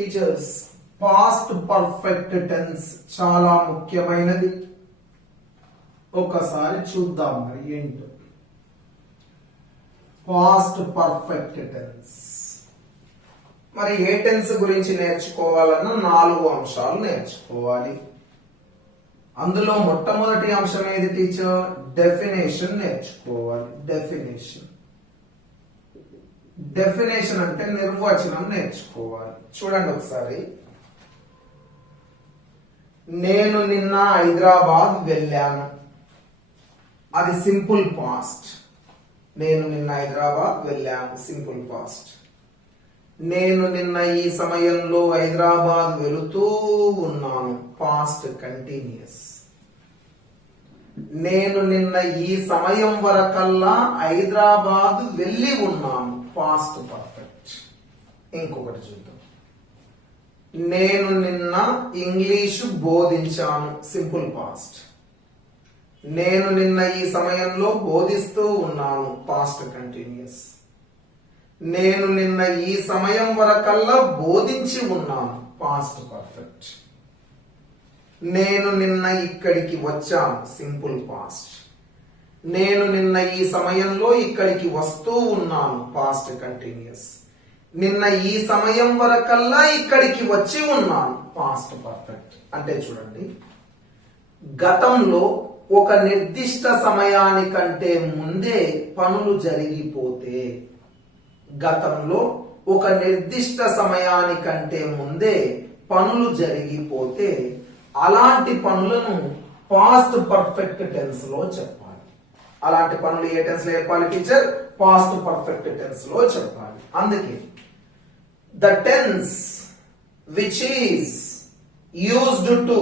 Teachers past perfect tense చాలా ముఖ్యమైనది. ఒకసారి చూద్దాం మరి ఏంటో. పాస్ట్ పర్ఫెక్ట్ టెన్స్ మరి ఏ టెన్స్ గురించి నేర్చుకోవాలన్నా 4 అంశాలు నేర్చుకోవాలి. అందులో మొట్టమొదటి అంశం ఏది టీచర్? డెఫినేషన్ నేర్చుకోవాలి. డెఫినేషన్ అంటే నిర్వచనం నేర్చుకోవాలి. చూడండి ఒకసారి. నేను నిన్న హైదరాబాద్ వెళ్ళాను. అది సింపుల్ పాస్ట్. నేను నిన్న హైదరాబాద్ వెళ్ళాను సింపుల్ పాస్ట్. నేను నిన్న ఈ సమయంలో హైదరాబాద్ వెళుతూ ఉన్నాను పాస్ట్ కంటిన్యూస్. నేను నిన్న ఈ సమయం వరకల్లా హైదరాబాద్ వెళ్ళి ఉన్నాను పాస్ట్ పర్ఫెక్ట్. ఇంకొకటి చూద్దాం. నేను నిన్న ఇంగ్లీషు బోధించాను సింపుల్ పాస్ట్. నేను నిన్న ఈ సమయంలో బోధిస్తూ ఉన్నాను పాస్ట్ కంటిన్యూస్. నేను నిన్న ఈ సమయం వరకల్లా బోధించి ఉన్నాను పాస్ట్ పర్ఫెక్ట్. నేను నిన్న ఇక్కడికి వచ్చాను సింపుల్ పాస్ట్. నేను నిన్న ఈ సమయంలో ఇక్కడికి వస్తూ ఉన్నాను పాస్ట్ కంటిన్యూస్. నిన్న ఈ సమయం వరకల్లా ఇక్కడికి వచ్చి ఉన్నాను పాస్ట్ పర్ఫెక్ట్. అంటే చూడండి, గతంలో ఒక నిర్దిష్ట సమయానికంటే ముందే పనులు జరిగిపోతే, గతంలో ఒక నిర్దిష్ట సమయానికంటే ముందే పనులు జరిగిపోతే అలాంటి పనులను పాస్ట్ పర్ఫెక్ట్ టెన్స్ లో చెప్పాలి. అలాంటి పనులు ఏ టెన్స్ లో చెప్పాలి టీచర్? పాస్ట్ పర్ఫెక్ట్ టెన్స్ లో చెప్పాలి. అందుకే the tense which is used to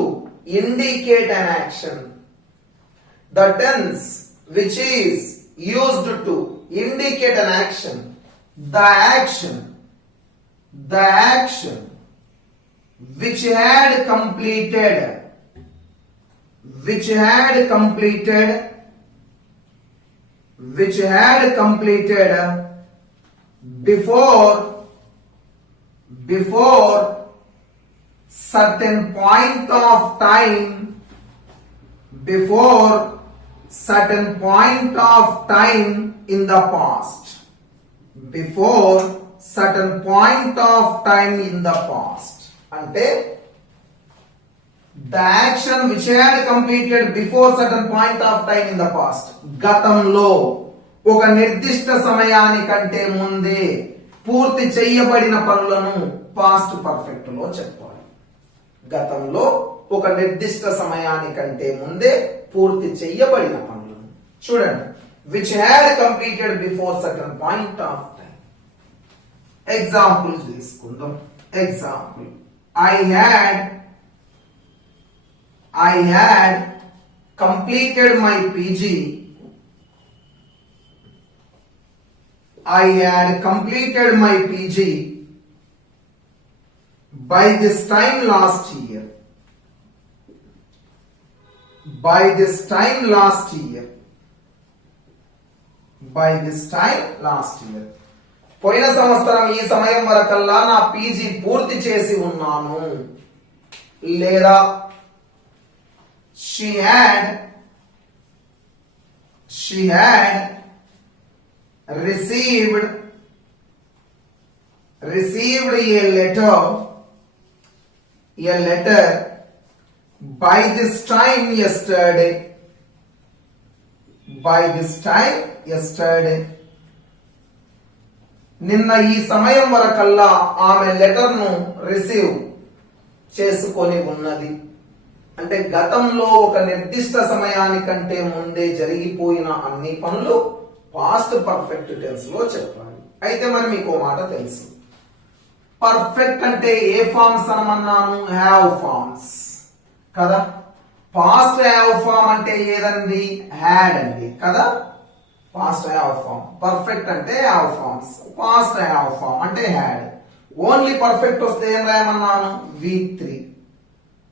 indicate an action, the tense which is used to indicate an action, the action which had completed before certain point of time, before certain point of time in the past. Before certain point of time in the past. Ante the action which had completed before certain point of time in the past. గతంలో ఒక నిర్దిష్ట సమయానికంటే ముందే పూర్తి చేయబడిన పనులను past perfect లో చెప్పాలి. గతంలో ఒక నిర్దిష్ట సమయానికంటే ముందే పూర్తి చేయబడిన పనులను. చూడండి, which had completed before certain point of time. Example తీసుకుందాం. Example, I had completed my PG. I had completed my PG by this time last year. By this time last year. పోయిన సంవత్సరం ఈ సమయం వరకల్లా నా పీజీ పూర్తి చేసి ఉన్నాను. లేదా she had received a letter by this time yesterday. నిన్న ఈ సమయం వరకల్లా ఆమె లెటర్ ను రిసీవ్ చేసుకొని ఉన్నది. అంటే గతంలో ఒక నిర్దిష్ట సమయానికంటే ముందే జరిగిపోయిన అన్ని పనులు పాస్ట్ పర్ఫెక్ట్ టెన్స్ లో చెప్పాలి. అయితే మరి మీకు మాట తెలుసు, పర్ఫెక్ట్ అంటే ఏ ఫార్మ్స్ అనమన్నాను? హ్యావ్ ఫార్మ్స్ కదా. పాస్ట్ హ్యావ్ ఫార్మ్ అంటే ఏదండి? హ్యాడ్ అండి కదా. Past have form. పర్ఫెక్ట్ అంటే have forms, past have form అంటే హ్యాడ్. ఓన్లీ పర్ఫెక్ట్ వస్తే ఏం రాయమన్నాను? V3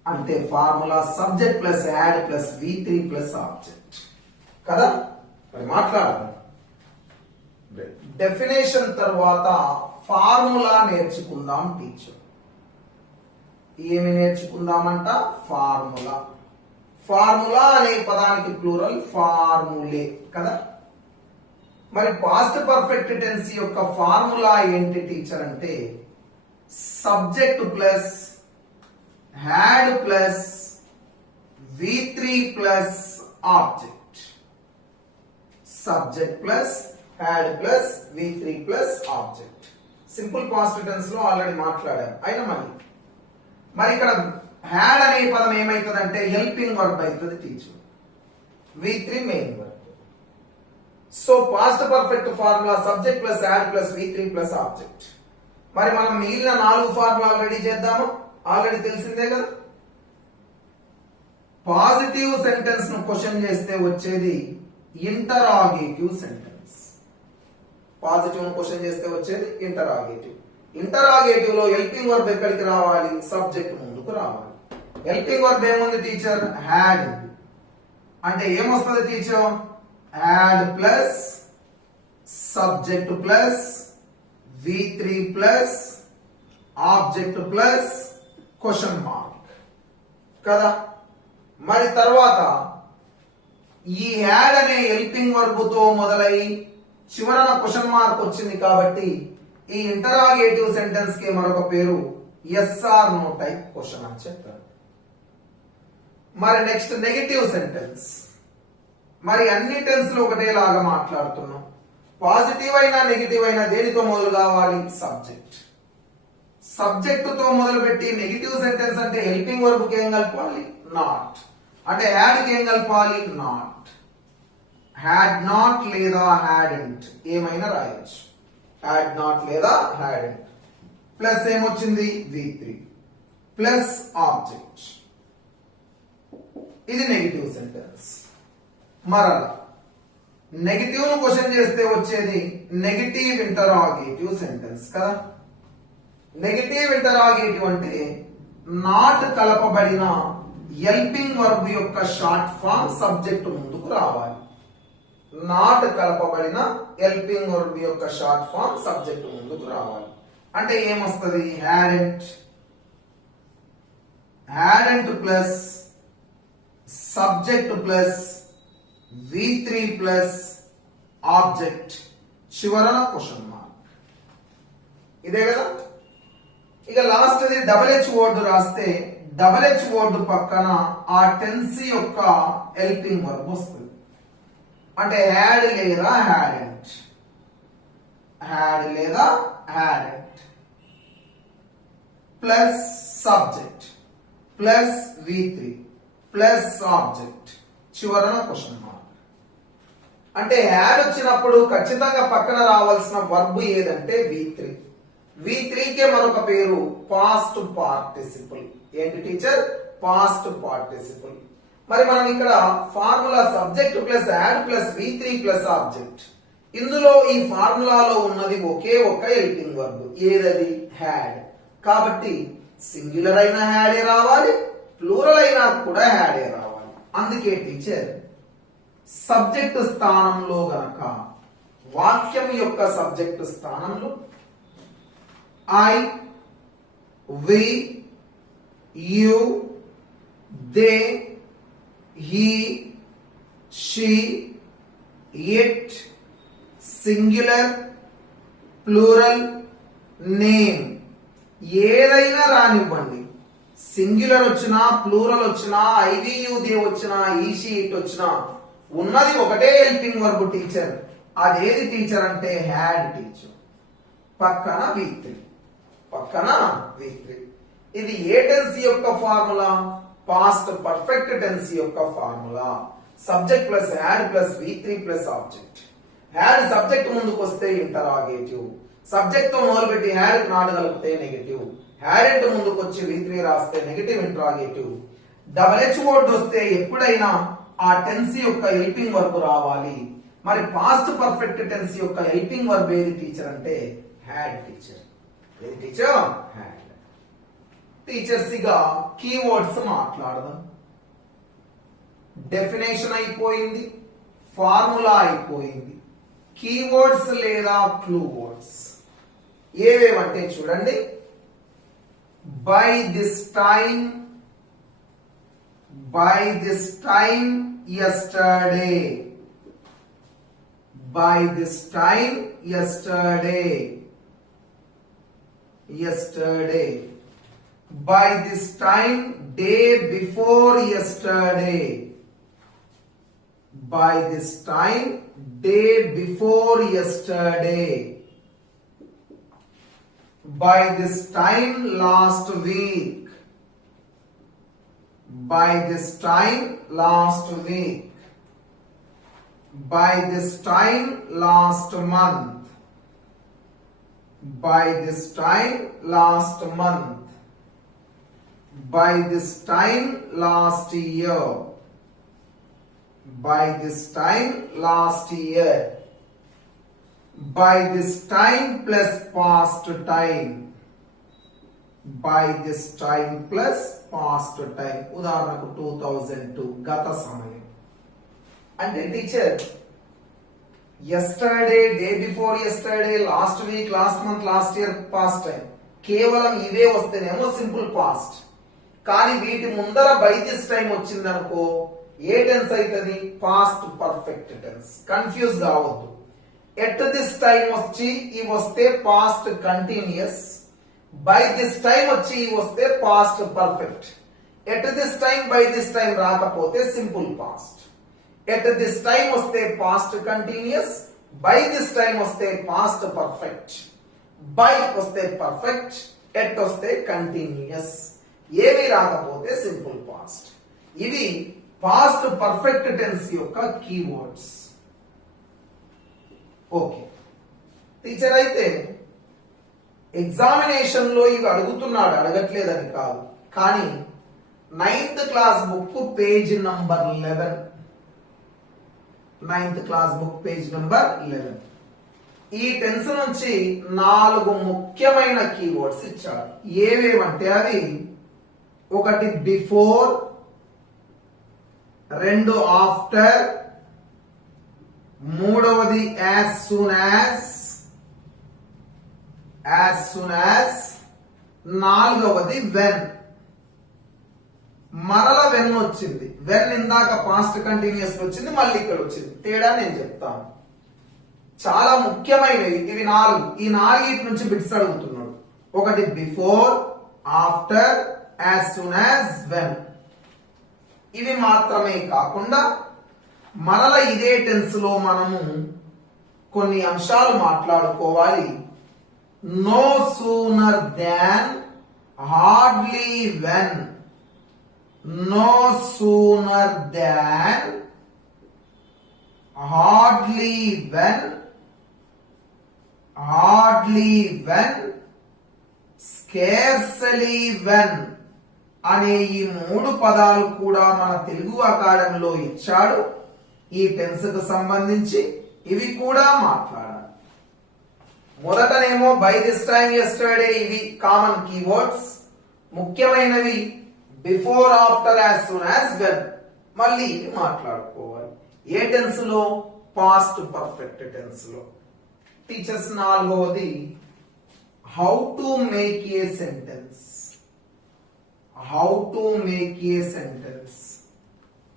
అంటే formula subject plus had plus V3 plus object కదా. మరి మాట్లాడాలి. డెఫినేషన్ తర్వాత ఫార్ములా నేర్చుకుందాం టీచర్. ఏమి నేర్చుకుందామంట? ఫార్ములా. ఫార్ములా అనే పదానికి ప్లూరల్ ఫార్ములే కదా. మరి పాస్ట్ పర్ఫెక్ట్ టెన్స్ యొక్క ఫార్ములా ఏంటి టీచర్ అంటే subject plus had plus V3 plus object. Subject plus had plus V3 plus object. Simple past tense లో ఆల్రెడీ మాట్లాడాం. అయినా మరి ఇక్కడ హ్యాడ్ అనే పదం ఏమైతుందంటే హెల్పింగ్ వర్బ్ అవుతుంది teacher. V3 main verb. So past perfect formula subject plus had plus V3 plus object. మరి మనం మిగిలిన 4 ఫార్ములాలు రెడీ చేద్దాము. ఆల్రెడీ తెలిసిందే కదా. పాజిటివ్ సెంటెన్స్ ను క్వశ్చన్ చేస్తే వచ్చేది ఇంటరాగేటివ్ సెంటెన్స్. పాజిటివ్ ను క్వశ్చన్ చేస్తే వచ్చేది ఇంటరాగేటివ్. ఇంటరాగేటివ్ లో హెల్పింగ్ వర్బ్ ఎక్కడికి రావాలి? సబ్జెక్ట్ ముందుకు రావాలి. హెల్పింగ్ వర్బ్ ఏముంది టీచర్? హ్యాడ్ ఉంది. అంటే ఏమొస్తుంది teacher? Had plus subject plus V3 plus object plus question mark కదా. మరి తర్వాత ఈ హ్యాడ్ అనే హెల్పింగ్ వర్బ్ తో మొదలై చివరన క్వశ్చన్ మార్క్ వచ్చింది కాబట్టి ఈ ఇంటరాగేటివ్ సెంటెన్స్ కి మరొక పేరు ఎస్ఆర్ నో టైప్ క్వశ్చన్ అని చెప్తారు. మరి నెక్స్ట్ నెగటివ్ సెంటెన్స్. మరి అన్ని టెన్స్ లో ఒకటేలాగా మాట్లాడుతున్నాం. పాజిటివ్ అయినా నెగిటివ్ అయినా దేనితో మొదలు కావాలి? సబ్జెక్ట్. సబ్జెక్ట్ తో మొదలు పెట్టి నెగిటివ్ సెంటెన్స్ అంటే హెల్పింగ్ వర్బ్ కి ఏం కలపాలి? నాట్. అంటే హ్యాడ్ కి ఏం కలపాలి? నాట్. హ్యాడ్ నాట్ లేదా హ్యాడెంట్ ఏమైనా రాయొచ్చు. హ్యాడ్ నాట్ లేదా హ్యాడెంట్. ప్లస్ ఏమొచ్చింది? V3 plus object. ఇది నెగిటివ్ సెంటెన్స్. మరలా నెగిటివ్ ను క్వశ్చన్ చేస్తే వచ్చేది నెగిటివ్ ఇంటరాగేటివ్ సెంటెన్స్ కదా. నెగిటివ్ ఇంటరాగేటివ్ అంటే నాట్ కలపబడిన హెల్పింగ్ వర్బ్ యొక్క షార్ట్ ఫామ్ సబ్జెక్ట్ ముందుకు రావాలి. నాట్ కలపబడిన హెల్పింగ్ వర్బ్ యొక్క షార్ట్ ఫామ్ సబ్జెక్ట్ ముందుకు రావాలి. అంటే ఏమొస్తుంది? Hadn't. Hadn't plus subject plus V3 plus object చివరన క్వశ్చన్ మార్క్. ఇదే కదా. ఇక last the double H word రాస్తే డబుల్ హెచ్ వర్డ్ పక్కన ఆ టెన్స్ యొక్క హెల్పింగ్ వర్బ్ వస్తుంది. అంటే హ్యాడ్ లేదా హ్యాడెంట్. హ్యాడ్ లేదా hadn't plus subject plus V3 plus object చివరన క్వశ్చన్ మార్క్. అంటే హ్యాడ్ వచ్చినప్పుడు ఖచ్చితంగా పక్కన రావాల్సిన వర్బ్ ఏదంటే V3. V3 కే మరొక పేరు పాస్ట్ పార్టిసిపుల్. ఏంటి టీచర్? Past participle. మరి మనం ఇక్కడ formula subject plus had plus V3 plus object. ఇందులో ఈ ఫార్ములాలో ఉన్నది ఒకే ఒక హెల్పింగ్ వర్బ్. ఏదది? హ్యాడ్. కాబట్టి సింగులర్ అయిన హ్యాడే రావాలి, ప్లూరల్ అయినా కూడా హ్యాడే రావాలి. అందుకే టీచర్ సబ్జెక్ట్ స్థానంలో గనక వాక్యం యొక్క సబ్జెక్ట్ స్థానంలో I, we, you, they, he, she, it, singular, plural, name ఏదైనా రానివ్వండి. సింగులర్ వచ్చినా ప్లూరల్ వచ్చినా ఐవియుదే వచ్చినా ఈషీ ఇట్ వచ్చినా ఉన్నది ఒకటే హెల్పింగ్ వర్బ్ టీచర్. అదేది టీచర్ అంటే హ్యాడ్ టీచర్. పక్కన V3. పక్కన V3. ఇది ఏ టెన్స్ యొక్క ఫార్ములా? పాస్ట్ పర్ఫెక్ట్ టెన్స్ యొక్క formula. Subject plus had plus V3 plus object. Had subject ముందుకు వస్తే ఇంటరాగేటివ్. సబ్జెక్ట్ తో మొదలుపెట్టి హ్యాడ్ నాట్ కలిపితే నెగటివ్. హ్యాడ్ ముందుకు వచ్చి V3 రాస్తే negative interrogative. Double H word వస్తే ఎప్పుడైనా ఆ టెన్స్ యొక్క హెల్పింగ్ వర్బ్ రావాలి. మరి పాస్ట్ పర్ఫెక్ట్ టెన్స్ యొక్క హెల్పింగ్ వర్బ్ ఏది టీచర్ అంటే హ్యాడ్ టీచర్. ఏది టీచర్? హ్యాడ్. టీచర్స్ ఇక కీవర్డ్స్ మాట్లాడదాం. డెఫినేషన్ అయిపోయింది, ఫార్ములా అయిపోయింది. కీవర్డ్స్ లేదా క్లూ వర్డ్స్ ఏవేవంటే చూడండి. by this time yesterday, by this time yesterday, by this time day before yesterday, by this time day before yesterday, by this time last week, by this time last week, by this time last month, by this time last month, by this time last year, by this time last year, by this time plus past time, by this time plus past time. ఉదాహరణకు 2002 గత సమయం. అంటే teacher yesterday, day before yesterday, last week, last month, last year past time కేవలం ఇవే వస్తేనేమో simple past. కానీ వీటి ముందర బై దిస్ టైం వచ్చిందనుకో ఏ టెన్స్ అవుతుంది? Past perfect tense. కన్ఫ్యూజ్ కావద్దు. ఎట్ దిస్ టైం వచ్చి ఇవి వస్తే past continuous, by this time వచ్చి ఇవి వస్తే past perfect. At this time by this time రాకపోతే simple past. At this time వస్తే past continuous, by this time వస్తే పాస్ట్ పర్ఫెక్ట్, బై వస్తే పర్ఫెక్ట్, ఎట్ వస్తే కంటిన్యూస్. ఏవి రాకపోతే సింపుల్ పాస్ట్. ఇవి పాస్ట్ పర్ఫెక్ట్ టెన్స్ యొక్క కీవర్డ్స్. ఓకే టీచర్, అయితే ఎగ్జామినేషన్ లో ఇవి అడుగుతున్నాడు, అడగట్లేదని కాదు. కానీ 9th class book page number 11, 9th class book page number 11 ఈ టెన్స్ నుంచి 4 ముఖ్యమైన కీవర్డ్స్ ఇచ్చాడు. ఏవేవంటే అవి ఒకటి బిఫోర్, 2 ఆఫ్టర్, 3వది యాజ్ సూన్ యాజ్, 4వది వెన్. మరల వెన్ వచ్చింది. వెన్ ఇందాక పాస్ట్ కంటిన్యూస్ వచ్చింది, మళ్ళీ ఇక్కడ వచ్చింది. తేడా నేను చెప్తాను. చాలా ముఖ్యమైనవి ఇవి 4. ఈ 4 నుంచి బిట్స్ అడుగుతున్నాడు. ఒకటి before, after, as soon as, when. ఇవి మాత్రమే కాకుండా మరల ఇదే టెన్స్ లో మనము కొన్ని అంశాలు మాట్లాడుకోవాలి. No sooner than, hardly when. No sooner than, hardly when, hardly when, scarcely when అనే ఈ 3 పదాలు కూడా మన తెలుగు అకాడమీలో ఇచ్చాడు. ఈ టెన్స్ కు సంబంధించి ఇవి కూడా మాట్లాడాలి. మొదటనేమో బై దిస్ టైం ఎస్టర్డే, ఇవి కామన్ కీవర్డ్స్. ముఖ్యమైనవి before, after, as soon as, when. మళ్ళీ ఇవి మాట్లాడుకోవాలి. ఏ టెన్స్ లో? పాస్ట్ పర్ఫెక్ట్ టెన్స్ లో. టీచర్స్ 4వది how to make a sentence. How to make a sentence.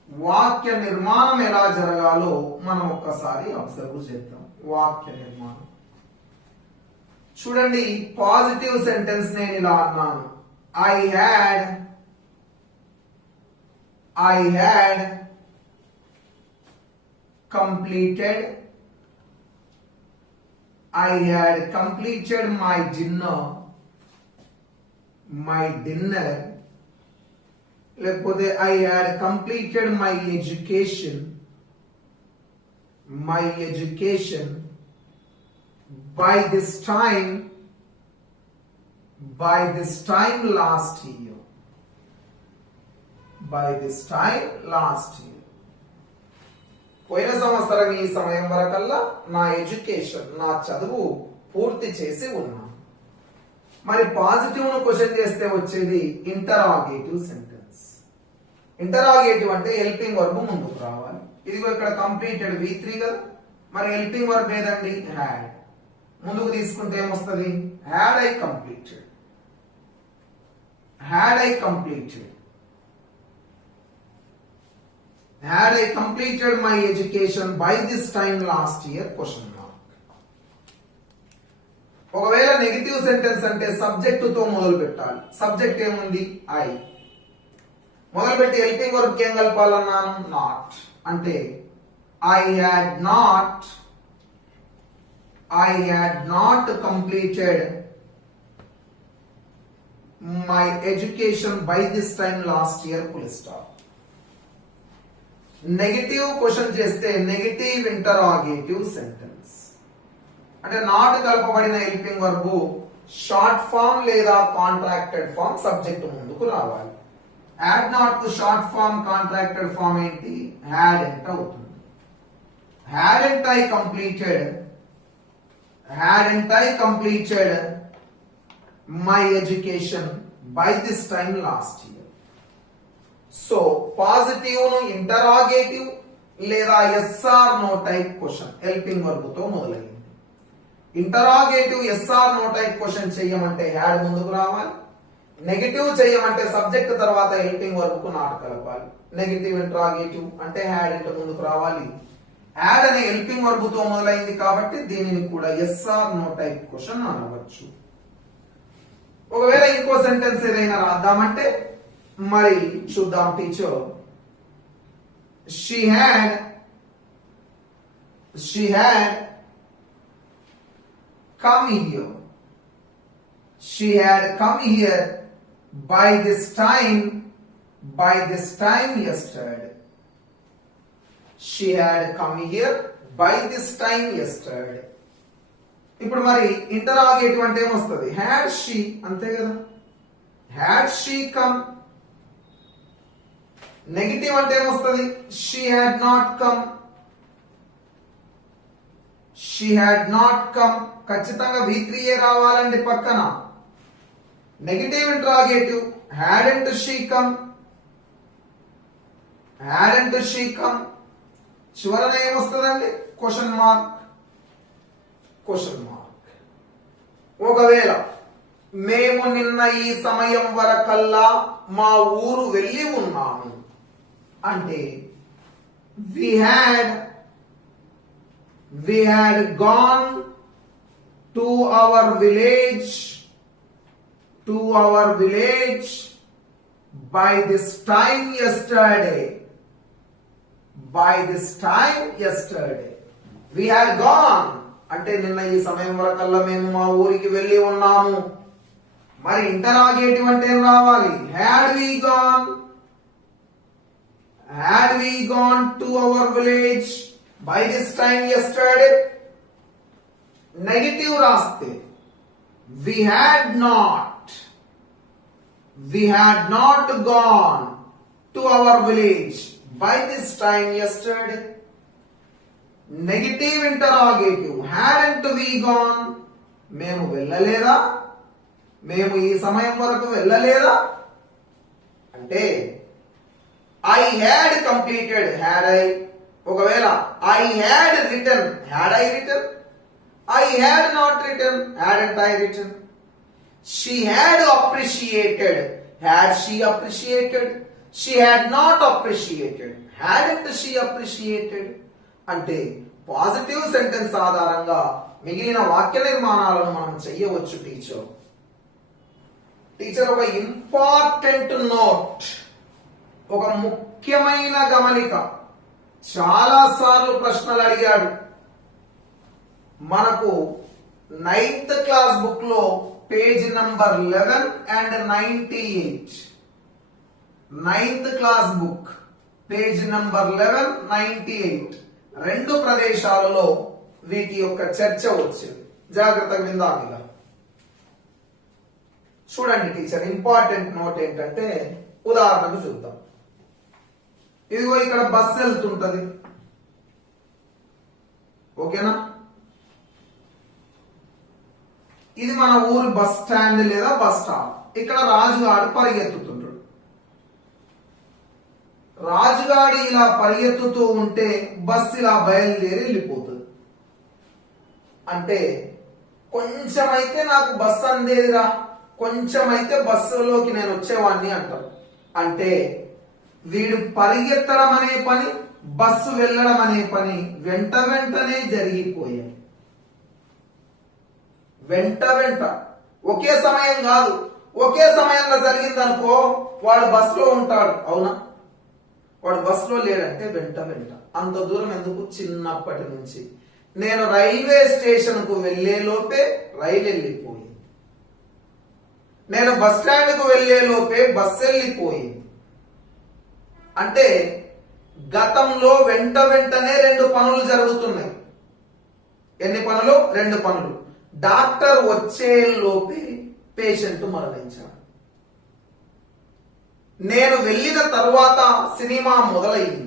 వాక్య నిర్మాణం ఎలా జరగాలో మనం ఒక్కసారి అబ్జర్వ్ చేద్దాం. వాక్య నిర్మాణం చూడండి. పాజిటివ్ సెంటెన్స్ నేను ఇలా అన్నాను, I had completed my dinner, లేకపోతే I had completed my education by this time last year. పోయిన సంవత్సరం ఈ సమయం వరకల్లా నా ఎడ్యుకేషన్, నా చదువు పూర్తి చేసి ఉన్నాను. మరి పాజిటివ్ ను క్వశ్చన్ చేస్తే వచ్చేది ఇంటరాగేటివ్ సెంటెన్స్. ఇంటరాగేటివ్ అంటే హెల్పింగ్ వర్బ్ ముందుకు రావాలి. ఇదిగో ఇక్కడ కంప్లీటెడ్ V3 కదా, మరి హెల్పింగ్ వర్బ్ ఏదండి? హ్యాడ్. ముందుకు తీసుకుంటే ఏమొస్తుంది? Had I completed. had I completed my education by this time last year question mark. ఒకవేళ నెగటివ్ సెంటెన్స్ అంటే సబ్జెక్ట్ తో మొదలు పెట్టాలి. సబ్జెక్ట్ ఏముంది? ఐ. మొదలుపెట్టి హెల్పింగ్ వర్బ్ ఏం కలపాలన్నాను? నాట్. అంటే I had not completed my education by this time last year full stop. Negative question చేస్తే నెగటివ్ ఇంటరాగేటివ్ సెంటెన్స్ అంటే నాట్ కలపబడిన హెల్పింగ్ వర్బ్ షార్ట్ ఫామ్ లేదా కాంట్రాక్టెడ్ ఫామ్ సబ్జెక్ట్ ముందుకు రావాలి. యాడ్ నాట్ కు షార్ట్ ఫామ్ కాంట్రాక్టెడ్ ఫామ్ ఏంటి? Hadn't అవుతుంది. Hadn't I completed my education by this time last year. So positive ను ఇంటరాగేటివ్ లేదా yes or no type question helping verb తో మొదలైంది. Interrogative yes or no type question చెయ్యమంటే had ముందుకు రావాలి. Negative చెయ్యమంటే సబ్జెక్ట్ తర్వాత హెల్పింగ్ వర్బ్ కు నాట్ కలపాలి. నెగటివ్ ఇంటరాగేటివ్ అంటే హ్యాడ్ ఇంట ముందుకు రావాలి. హ్యాడ్ అనే హెల్పింగ్ వర్బ్ తో మొదలైంది కాబట్టి దీనిని కూడా yes or no type question అనవచ్చు. ఒకవేళ ఇంకో సెంటెన్స్ ఏదైనా రాద్దామంటే మరి చూద్దాం teacher. she had come here by this time yesterday. She had come here by this time yesterday. ఇప్పుడు మరి ఇంటరాగేటివ్ అంటే ఏమొస్తుంది? హ్యాడ్ షీ అంతే కదా. Had she come. నెగటివ్ అంటే ఏమొస్తుంది? She had not come. ఖచ్చితంగా V3A రావాలండి పక్కన. Negative interrogative hadn't she come. చివరన ఏమొస్తుందండి? Question mark. ఒకవేళ మేము నిన్న ఈ సమయం వరకల్లా మా ఊరు వెళ్ళి ఉన్నాము అంటే we had gone to our village by this time yesterday. We had gone అంటే నిన్న ఈ సమయం వరకల్లా మేము మా ఊరికి వెళ్ళి ఉన్నాము. మరి ఇంటరాగేటివ్ అంటే ఏం రావాలి? Had we gone to our village by this time yesterday. Negative రాస్తే we had not gone to our village by this time yesterday. Negative interrogative hadn't we gone. మేము వెళ్ళలేదా? మేము ఈ సమయం వరకు వెళ్ళలేదా అంటే I had completed had I. ఒకవేళ I had written had I written. I had not written hadn't I written. She had appreciated had she appreciated. She had not appreciated hadn't she appreciated. అంటే positive sentence ఆధారంగా మిగిలిన వాక్య నిర్మాణాలను మనం చెయ్యవచ్చు teacher ఒక important note, ఒక ముఖ్యమైన గమనిక. చాలా సార్లు ప్రశ్నలు అడిగాడు. మనకు 9th క్లాస్ బుక్ లో page number 11 and 98. 9th class book page number 11, 98 రెండు ప్రదేశాలలో వీటి యొక్క చర్చ వచ్చింది. జాగ్రత్తగా విందాం. చూడండి టీచర్, ఇంపార్టెంట్ నోట్ ఏంటంటే ఉదాహరణకు చూద్దాం. ఇదిగో ఇక్కడ బస్సు వెళ్తుంటది, ఓకేనా? ఇది మన ఊరు బస్ స్టాండ్ లేదా బస్ స్టాప్. ఇక్కడ రాజుగాడు పరిగెత్తుతుంటాడు. రాజుగాడు ఇలా పరిగెత్తుతూ ఉంటే బస్సు ఇలా బయలుదేరి వెళ్ళిపోతుంది. అంటే కొంచెం అయితే నాకు బస్సు అందేదిరా, కొంచెం అయితే బస్సులోకి నేను వచ్చేవాడిని అంటారు. అంటే వీడు పరిగెత్తడం అనే పని, బస్సు వెళ్ళడం అనే పని వెంట వెంటనే జరిగిపోయాయి. వెంట వెంట ఒకే సమయం కాదు, ఒకే సమయంలో జరిగింది అనుకో వాడు బస్సులో ఉంటాడు, అవునా? వాడు బస్సులో లేడంటే వెంట వెంట. అంత దూరం ఎందుకు? చిన్నప్పటి నుంచి నేను రైల్వే స్టేషన్ కు వెళ్లే లోపే రైలు వెళ్ళిపోయింది, నేను బస్ స్టాండ్ కు వెళ్లే లోపే బస్సు వెళ్ళిపోయింది. అంటే గతంలో వెంట వెంటనే 2 పనులు జరుగుతున్నాయి. ఎన్ని పనులు? 2 పనులు. డాక్టర్ వచ్చే లోపే పేషెంట్ మరణించాడు. నేను వెళ్ళిన తర్వాత సినిమా మొదలైంది.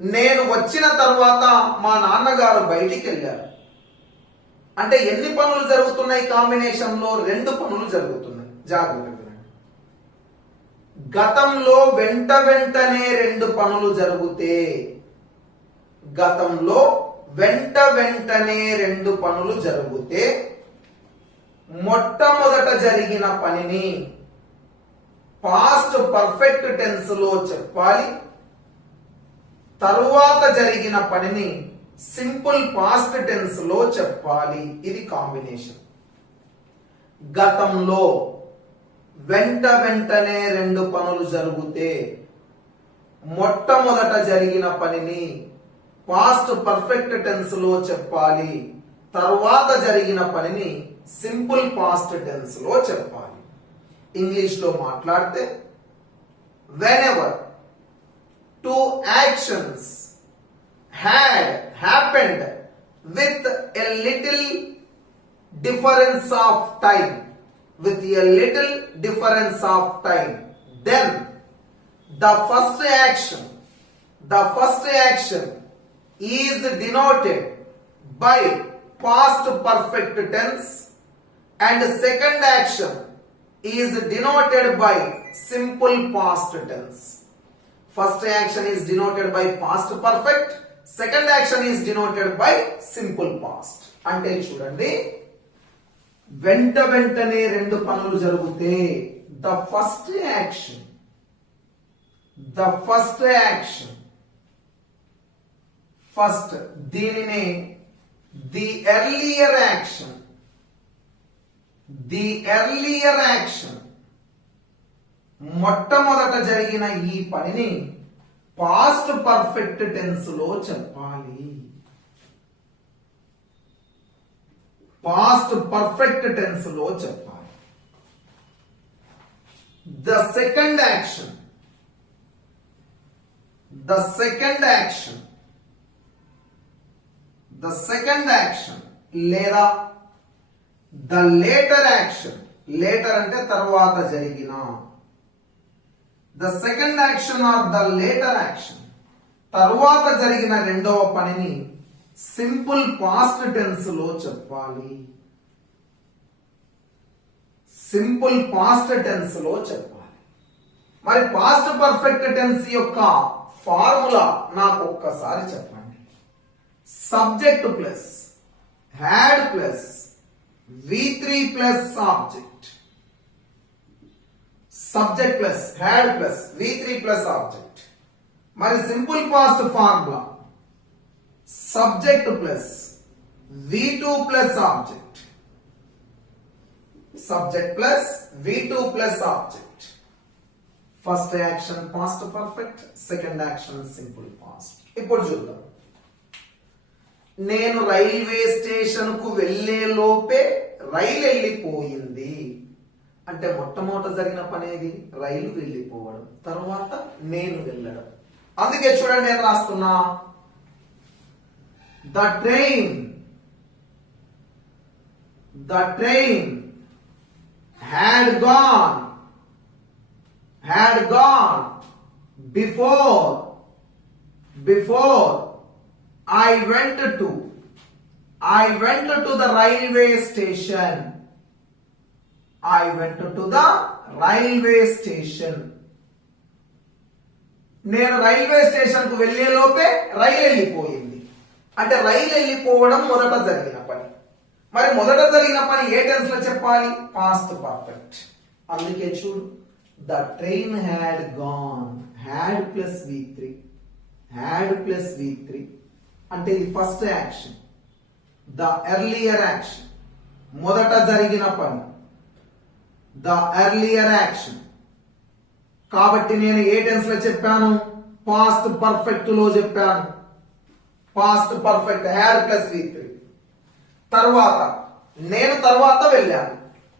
నేను వచ్చిన తర్వాత మా నాన్నగారు బయటికి వెళ్ళారు. అంటే ఎన్ని పనులు జరుగుతున్నాయి? కాంబినేషన్ లో 2 పనులు జరుగుతున్నాయి. జాగ్రత్తగా గతంలో వెంట వెంటనే 2 పనులు జరిగితే, గతంలో వెంట వెంటనే 2 పనులు జరిగితే మొట్టమొదట జరిగిన పనిని పాస్ట్ పర్ఫెక్ట్ టెన్స్ లో చెప్పాలి, తరువాత జరిగిన పనిని సింపుల్ పాస్ట్ టెన్స్ లో చెప్పాలి. ఇది కాంబినేషన్. గతంలో వెంట వెంటనే 2 పనులు జరిగితే మొట్టమొదట జరిగిన పనిని పాస్ట్ పర్ఫెక్ట్ టెన్స్ లో చెప్పాలి, తరువాత జరిగిన పనిని సింపుల్ పాస్ట్ టెన్స్ లో చెప్పాలి. ఇంగ్లీష్ లో మాట్లాడితే whenever 2 actions had happened with a little difference of time, with a little difference of time, then the first action is denoted by past perfect tense and second action is denoted by simple past tense. First action is denoted by past perfect, second action is denoted by simple past. అంటే చూడండి, వెంట వెంటనే 2 పనులు జరిగితే the first action first దీనినే the earlier action మొట్టమొదట జరిగిన ఈ పనిని పాస్ట్ పర్ఫెక్ట్ టెన్స్ లో చెప్పాలి. పాస్ట్ పర్ఫెక్ట్ టెన్స్ లో చెప్పాలి. The second action లేదా the later action, later అంటే తర్వాత జరిగిన, the second action or the later action తరువాత జరిగిన రెండవ పనిని సింపుల్ పాస్ట్ టెన్స్ లో చెప్పాలి. సింపుల్ పాస్ట్ టెన్స్ లో చెప్పాలి. మరి పాస్ట్ పర్ఫెక్ట్ టెన్స్ యొక్క ఫార్ములా నాకు ఒక్కసారి చెప్పండి. Subject plus had plus V3 plus object. Subject plus had plus V3 plus object. మరి simple past formula subject plus V2 plus object. Subject plus V2 plus object. First action past perfect, second action simple past. ఇప్పుడు చూద్దాం. నేను railway station కు వెళ్లే లోపే రైలు వెళ్ళిపోయింది. అంటే మొట్టమొదట జరిగిన పని ఏది? రైలు వెళ్ళిపోవడం, తర్వాత నేను వెళ్ళడం. అందుకే చూడండి నేను రాస్తున్నా, the train had gone before I went to the railway station. నేను రైల్వే స్టేషన్ కు వెళ్లే లోపే రైలు వెళ్ళిపోయింది. అంటే రైలు వెళ్ళిపోవడం మొదట జరిగిన పని. మరి మొదట జరిగిన పని ఏ టెన్స్ లో చెప్పాలి? Past perfect. అందుకే చూడు, the train had gone, had plus V3, had plus V3 అంటే ఇది first action. The earlier action, మొదట జరిగిన పని, ద ఎర్లియర్ యాక్షన్. కాబట్టి నేను ఏ టెన్స్ లో చెప్పాను? పాస్ట్ పర్ఫెక్ట్ లో చెప్పాను. Past perfect had plus V3. తర్వాత నేను తర్వాత వెళ్ళాను.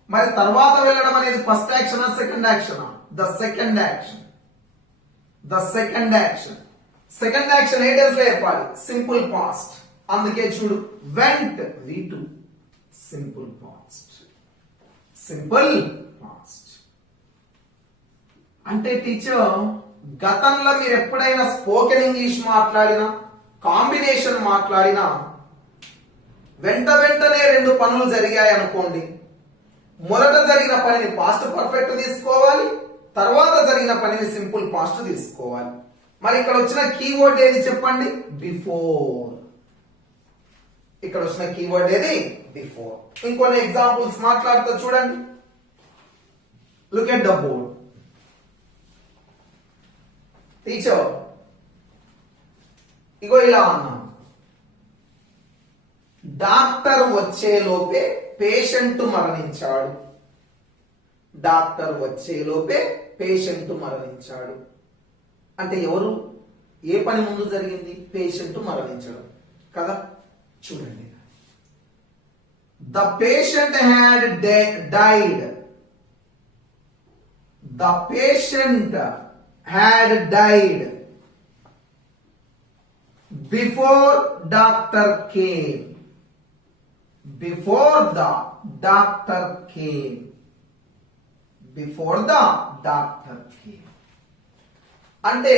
మరి తర్వాత వెళ్ళడం అనేది ఫస్ట్ యాక్షనా సెకండ్ యాక్షనా? The second action. The second action. Second action ఏ టెన్స్ లో చెప్పాలి? Simple past. అందుకే చూడు, went V2, simple past. Simple past అంటే టీచర్, గతంలో మీరు ఎప్పుడైనా స్పోకెన్ ఇంగ్లీష్ మాట్లాడినా, కాంబినేషన్ మాట్లాడినా, వెంటనే రెండు పనులు జరిగాయి అనుకోండి. మొదట జరిగిన పనిని పాస్ట్ పర్ఫెక్ట్ తీసుకోవాలి, తర్వాత జరిగిన పనిని సింపుల్ పాస్ట్ తీసుకోవాలి. మరి ఇక్కడ వచ్చిన కీవర్డ్ ఏది చెప్పండి? బిఫోర్. ఇక్కడ వచ్చిన కీవర్డ్ ఏది? బిఫోర్. ఇంకొన్ని ఎగ్జాంపుల్స్ మాట్లాడుతూ చూడండి. Look at the board. Teacher, ఇగో ఇలా అన్నాం, డాక్టర్ వచ్చేలోపే పేషెంట్ మరణించాడు. డాక్టర్ వచ్చేలోపే పేషెంట్ మరణించాడు అంటే ఎవరు? ఏ పని ముందు జరిగింది? పేషెంట్ మరణించడం కదా. చూడండి, the patient had died. The patient had died before doctor came. Before the doctor came. Before the doctor came. అంటే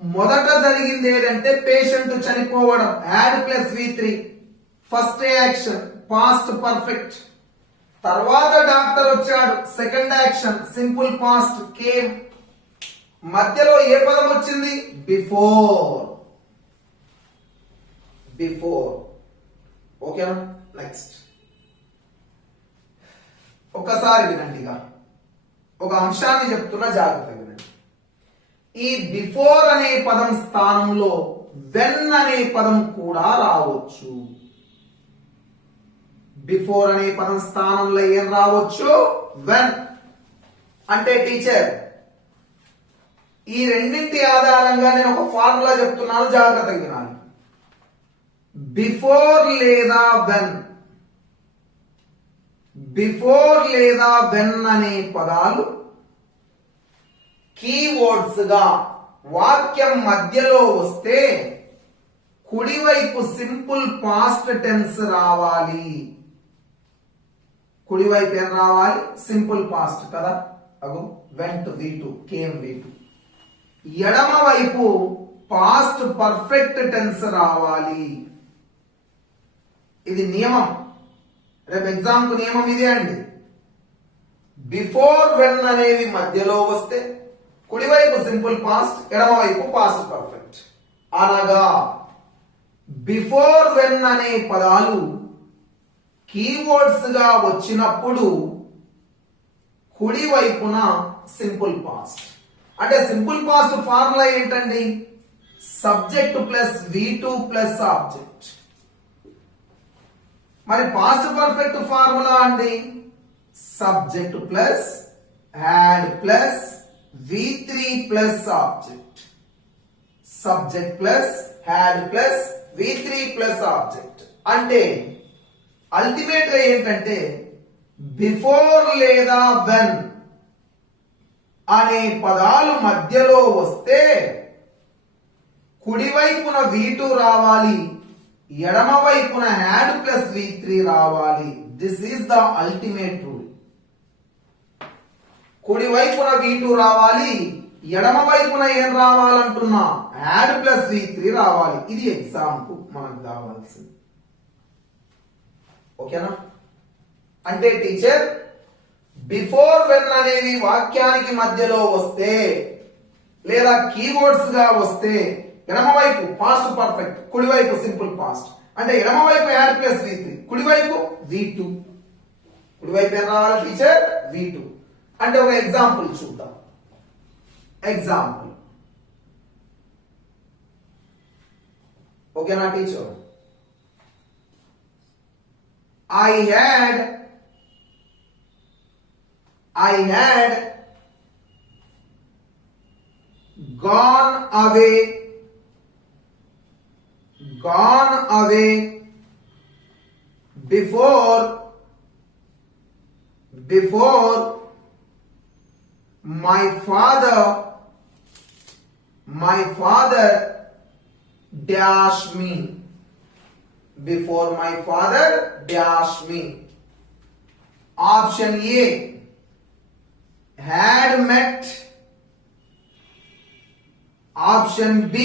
మొదట జరిగింది ఏదంటే పేషెంట్ చనిపోవడం, had plus V3, first action past perfect. తర్వాత డాక్టర్ వచ్చాడు, second action simple past came. మధ్యలో ఏ పదం వచ్చింది? బిఫోర్. బిఫోర్. ఓకేనా? నెక్స్ట్ ఒకసారి వినండి. ఇక ఒక అంశాన్ని చెప్తున్నా, జాగ్రత్తగా వినండి. ఈ బిఫోర్ అనే పదం స్థానంలో వెన్ అనే పదం కూడా రావచ్చు. బిఫోర్ అనే పదం స్థానంలో ఏం రావచ్చు? వెన్. అంటే టీచర్, ఈ రెండింటి ఆధారంగా నేను ఒక ఫార్ములా చెప్తున్నాను, జాగ్రత్తగా వినాలి. బిఫోర్ లేదా వెన్, బిఫోర్ లేదా వెన్ అనే పదాలు కీవర్డ్స్ గా వాక్యం మధ్యలో వస్తే కుడివైపు సింపుల్ పాస్ట్ టెన్స్ రావాలి. కుడివైపు ఏం రావాలి? సింపుల్ పాస్ట్ కదా. అగో వెంట్ V2, కేమ్ V2. ఎడమ వైపు పాస్ట్ పర్ఫెక్ట్ టెన్స్ రావాలి. ఇది నియమం. రేపు ఎగ్జామ్ కు నియమం ఇదే అండి. బిఫోర్ వెన్ అనేవి మధ్యలో వస్తే కుడివైపు సింపుల్ పాస్ట్, ఎడమవైపు పాస్ట్ పర్ఫెక్ట్. అనగా బిఫోర్ వెన్ అనే పదాలు కీవర్డ్స్ గా వచ్చినప్పుడు కుడివైపున సింపుల్ పాస్ట్. అంటే సింపుల్ పాస్ట్ ఫార్ములా ఏంటండి? Subject plus V2 plus object. మరి పాస్ట్ పర్ఫెక్ట్ ఫార్ములా అండి, subject plus had plus V3 plus object. Subject plus had plus V3 plus object. అంటే అల్టిమేట్ గా ఏంటంటే బిఫోర్ లేదా వెన్ అనే పదాలు మధ్యలో వస్తే కుడివైపున V2 రావాలి, ఎడమ వైపున హ్యాడ్ ప్లస్ V3 రావాలి. This is the ultimate rule. కుడి వైపున V2 రావాలి, ఎడమ వైపున ఏం రావాలంటున్నా? హ్యాడ్ ప్లస్ V3 రావాలి. ఇది ఎగ్జామ్ కు మనకు కావాల్సింది. ఓకేనా? అంటే టీచర్, బిఫోర్ వెన్ అనేవి వాక్యానికి మధ్యలో వస్తే లేదా కీవర్డ్స్ గా వస్తే ఎడమ వైపు పాస్ట్ పర్ఫెక్ట్, కుడివైపు సింపుల్ పాస్ట్. అంటే ఎడమ వైపు యాడ్ ప్లస్ V3, కుడివైపు V2. కుడివైపు ఏం రావాలి టీచర్? V2. అంటే ఒక ఎగ్జాంపుల్ చూద్దాం. ఎగ్జాంపుల్ ఓకేనా teacher? I had gone away before my father dashed me. Before my father dashed me. Option A, had met. Option B,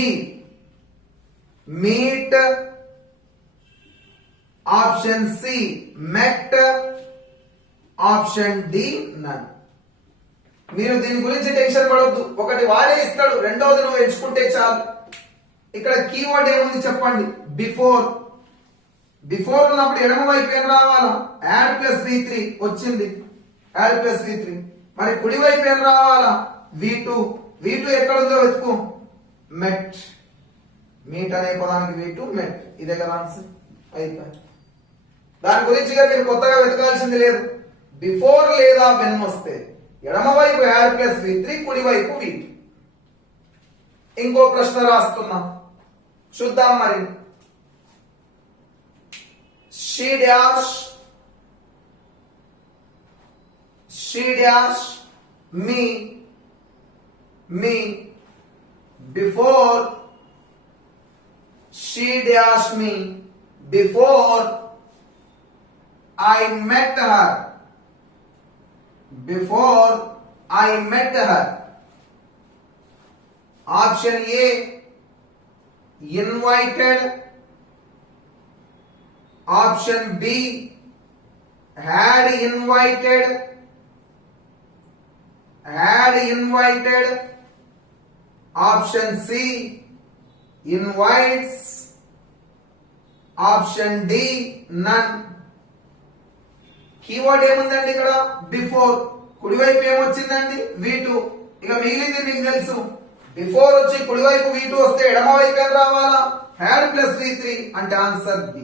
meet. Option C, met. Option D, none. మీరు దీని గురించి tension పడొద్దు. ఒకటి వాడే ఇస్తాడు, రెండవది నువ్వు ఎంచుకుంటే చాలు. ఇక్కడ కీవర్డ్ ఏముంది చెప్పండి? బిఫోర్. బిఫోర్ ఉన్నప్పుడు ఎడమ వైపు ఏం రావాలా? యాడ్ ప్లస్ V3 వచ్చింది. Add plus V3. మరి కుడి వైపు ఏం రావాలా? V2. V2 ఎక్కడ ఉందో వెతుకు. మెట్. మీట్ అనే పదానికి V2 మెట్. ఇదే కదా ఆన్సర్. అయిపోయింది. దాని గురించి మీరు కొత్తగా వెతకాల్సింది లేదు. బిఫోర్ లేదా వెన్ వస్తే ఎడమ వైపు యాడ్ ప్లస్ V3, కుడి వైపు V2. ఇంకో ప్రశ్న రాస్తున్నా, చూద్దాం మరి. She dashed me before. She dashed me before I met her. Before I met her. Option A, invited. Option B, had invited. Option C, invites. Option D, none. Keyword ఏముందండి ఇక్కడ? Before. కుడివైపు ఏమొచ్చిందండి? V2. ఇక మిగిలింది మీకు తెలుసు. Before వచ్చి కుడివైపు V2 వస్తే ఎడమ వైపు ఏం రావాలా? Had plus V3. అంటే ఆన్సర్ బి.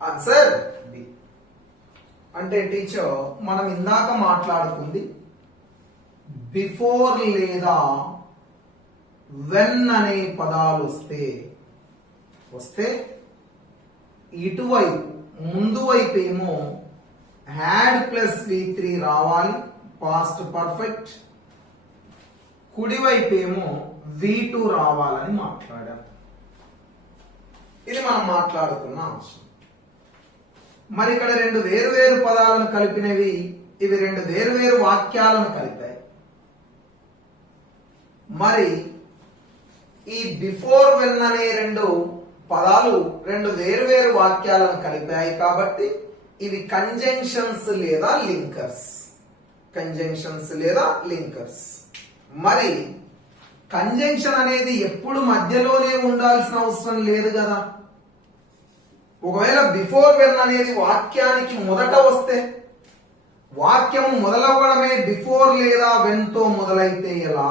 Answer B. అంటే టీచర్ మనం ఇందాక మాట్లాడుకుంది బిఫోర్ లేదా వెన్ అనే పదాలు వస్తే ఇటువైపు ముందు వైపు ఏమో హ్యాడ్ ప్లస్ V3 రావాలి, పాస్ట్ పర్ఫెక్ట్. కుడివైపు ఏమో V2 రావాలని మాట్లాడాం. ఇది మనం మాట్లాడుతున్న అంశం. మరి ఇక్కడ రెండు వేరు వేరు పదాలను కలిపినవి, ఇవి రెండు వేరు వేరు వాక్యాలను కలిపాయి. మరి ఈ బిఫోర్ వెన్ అనే రెండు పదాలు రెండు వేరు వేరు వాక్యాలను కలిపాయి కాబట్టి ఇవి కంజంక్షన్స్ లేదా లింకర్స్. మరి కంజంక్షన్ అనేది ఎప్పుడు మధ్యలోనే ఉండాల్సిన అవసరం లేదు కదా. ఒకవేళ బిఫోర్ వెన్ అనేది వాక్యానికి మొదట వస్తే, వాక్యం మొదలవ్వడమే బిఫోర్ లేదా వెన్ తో మొదలైతే ఎలా?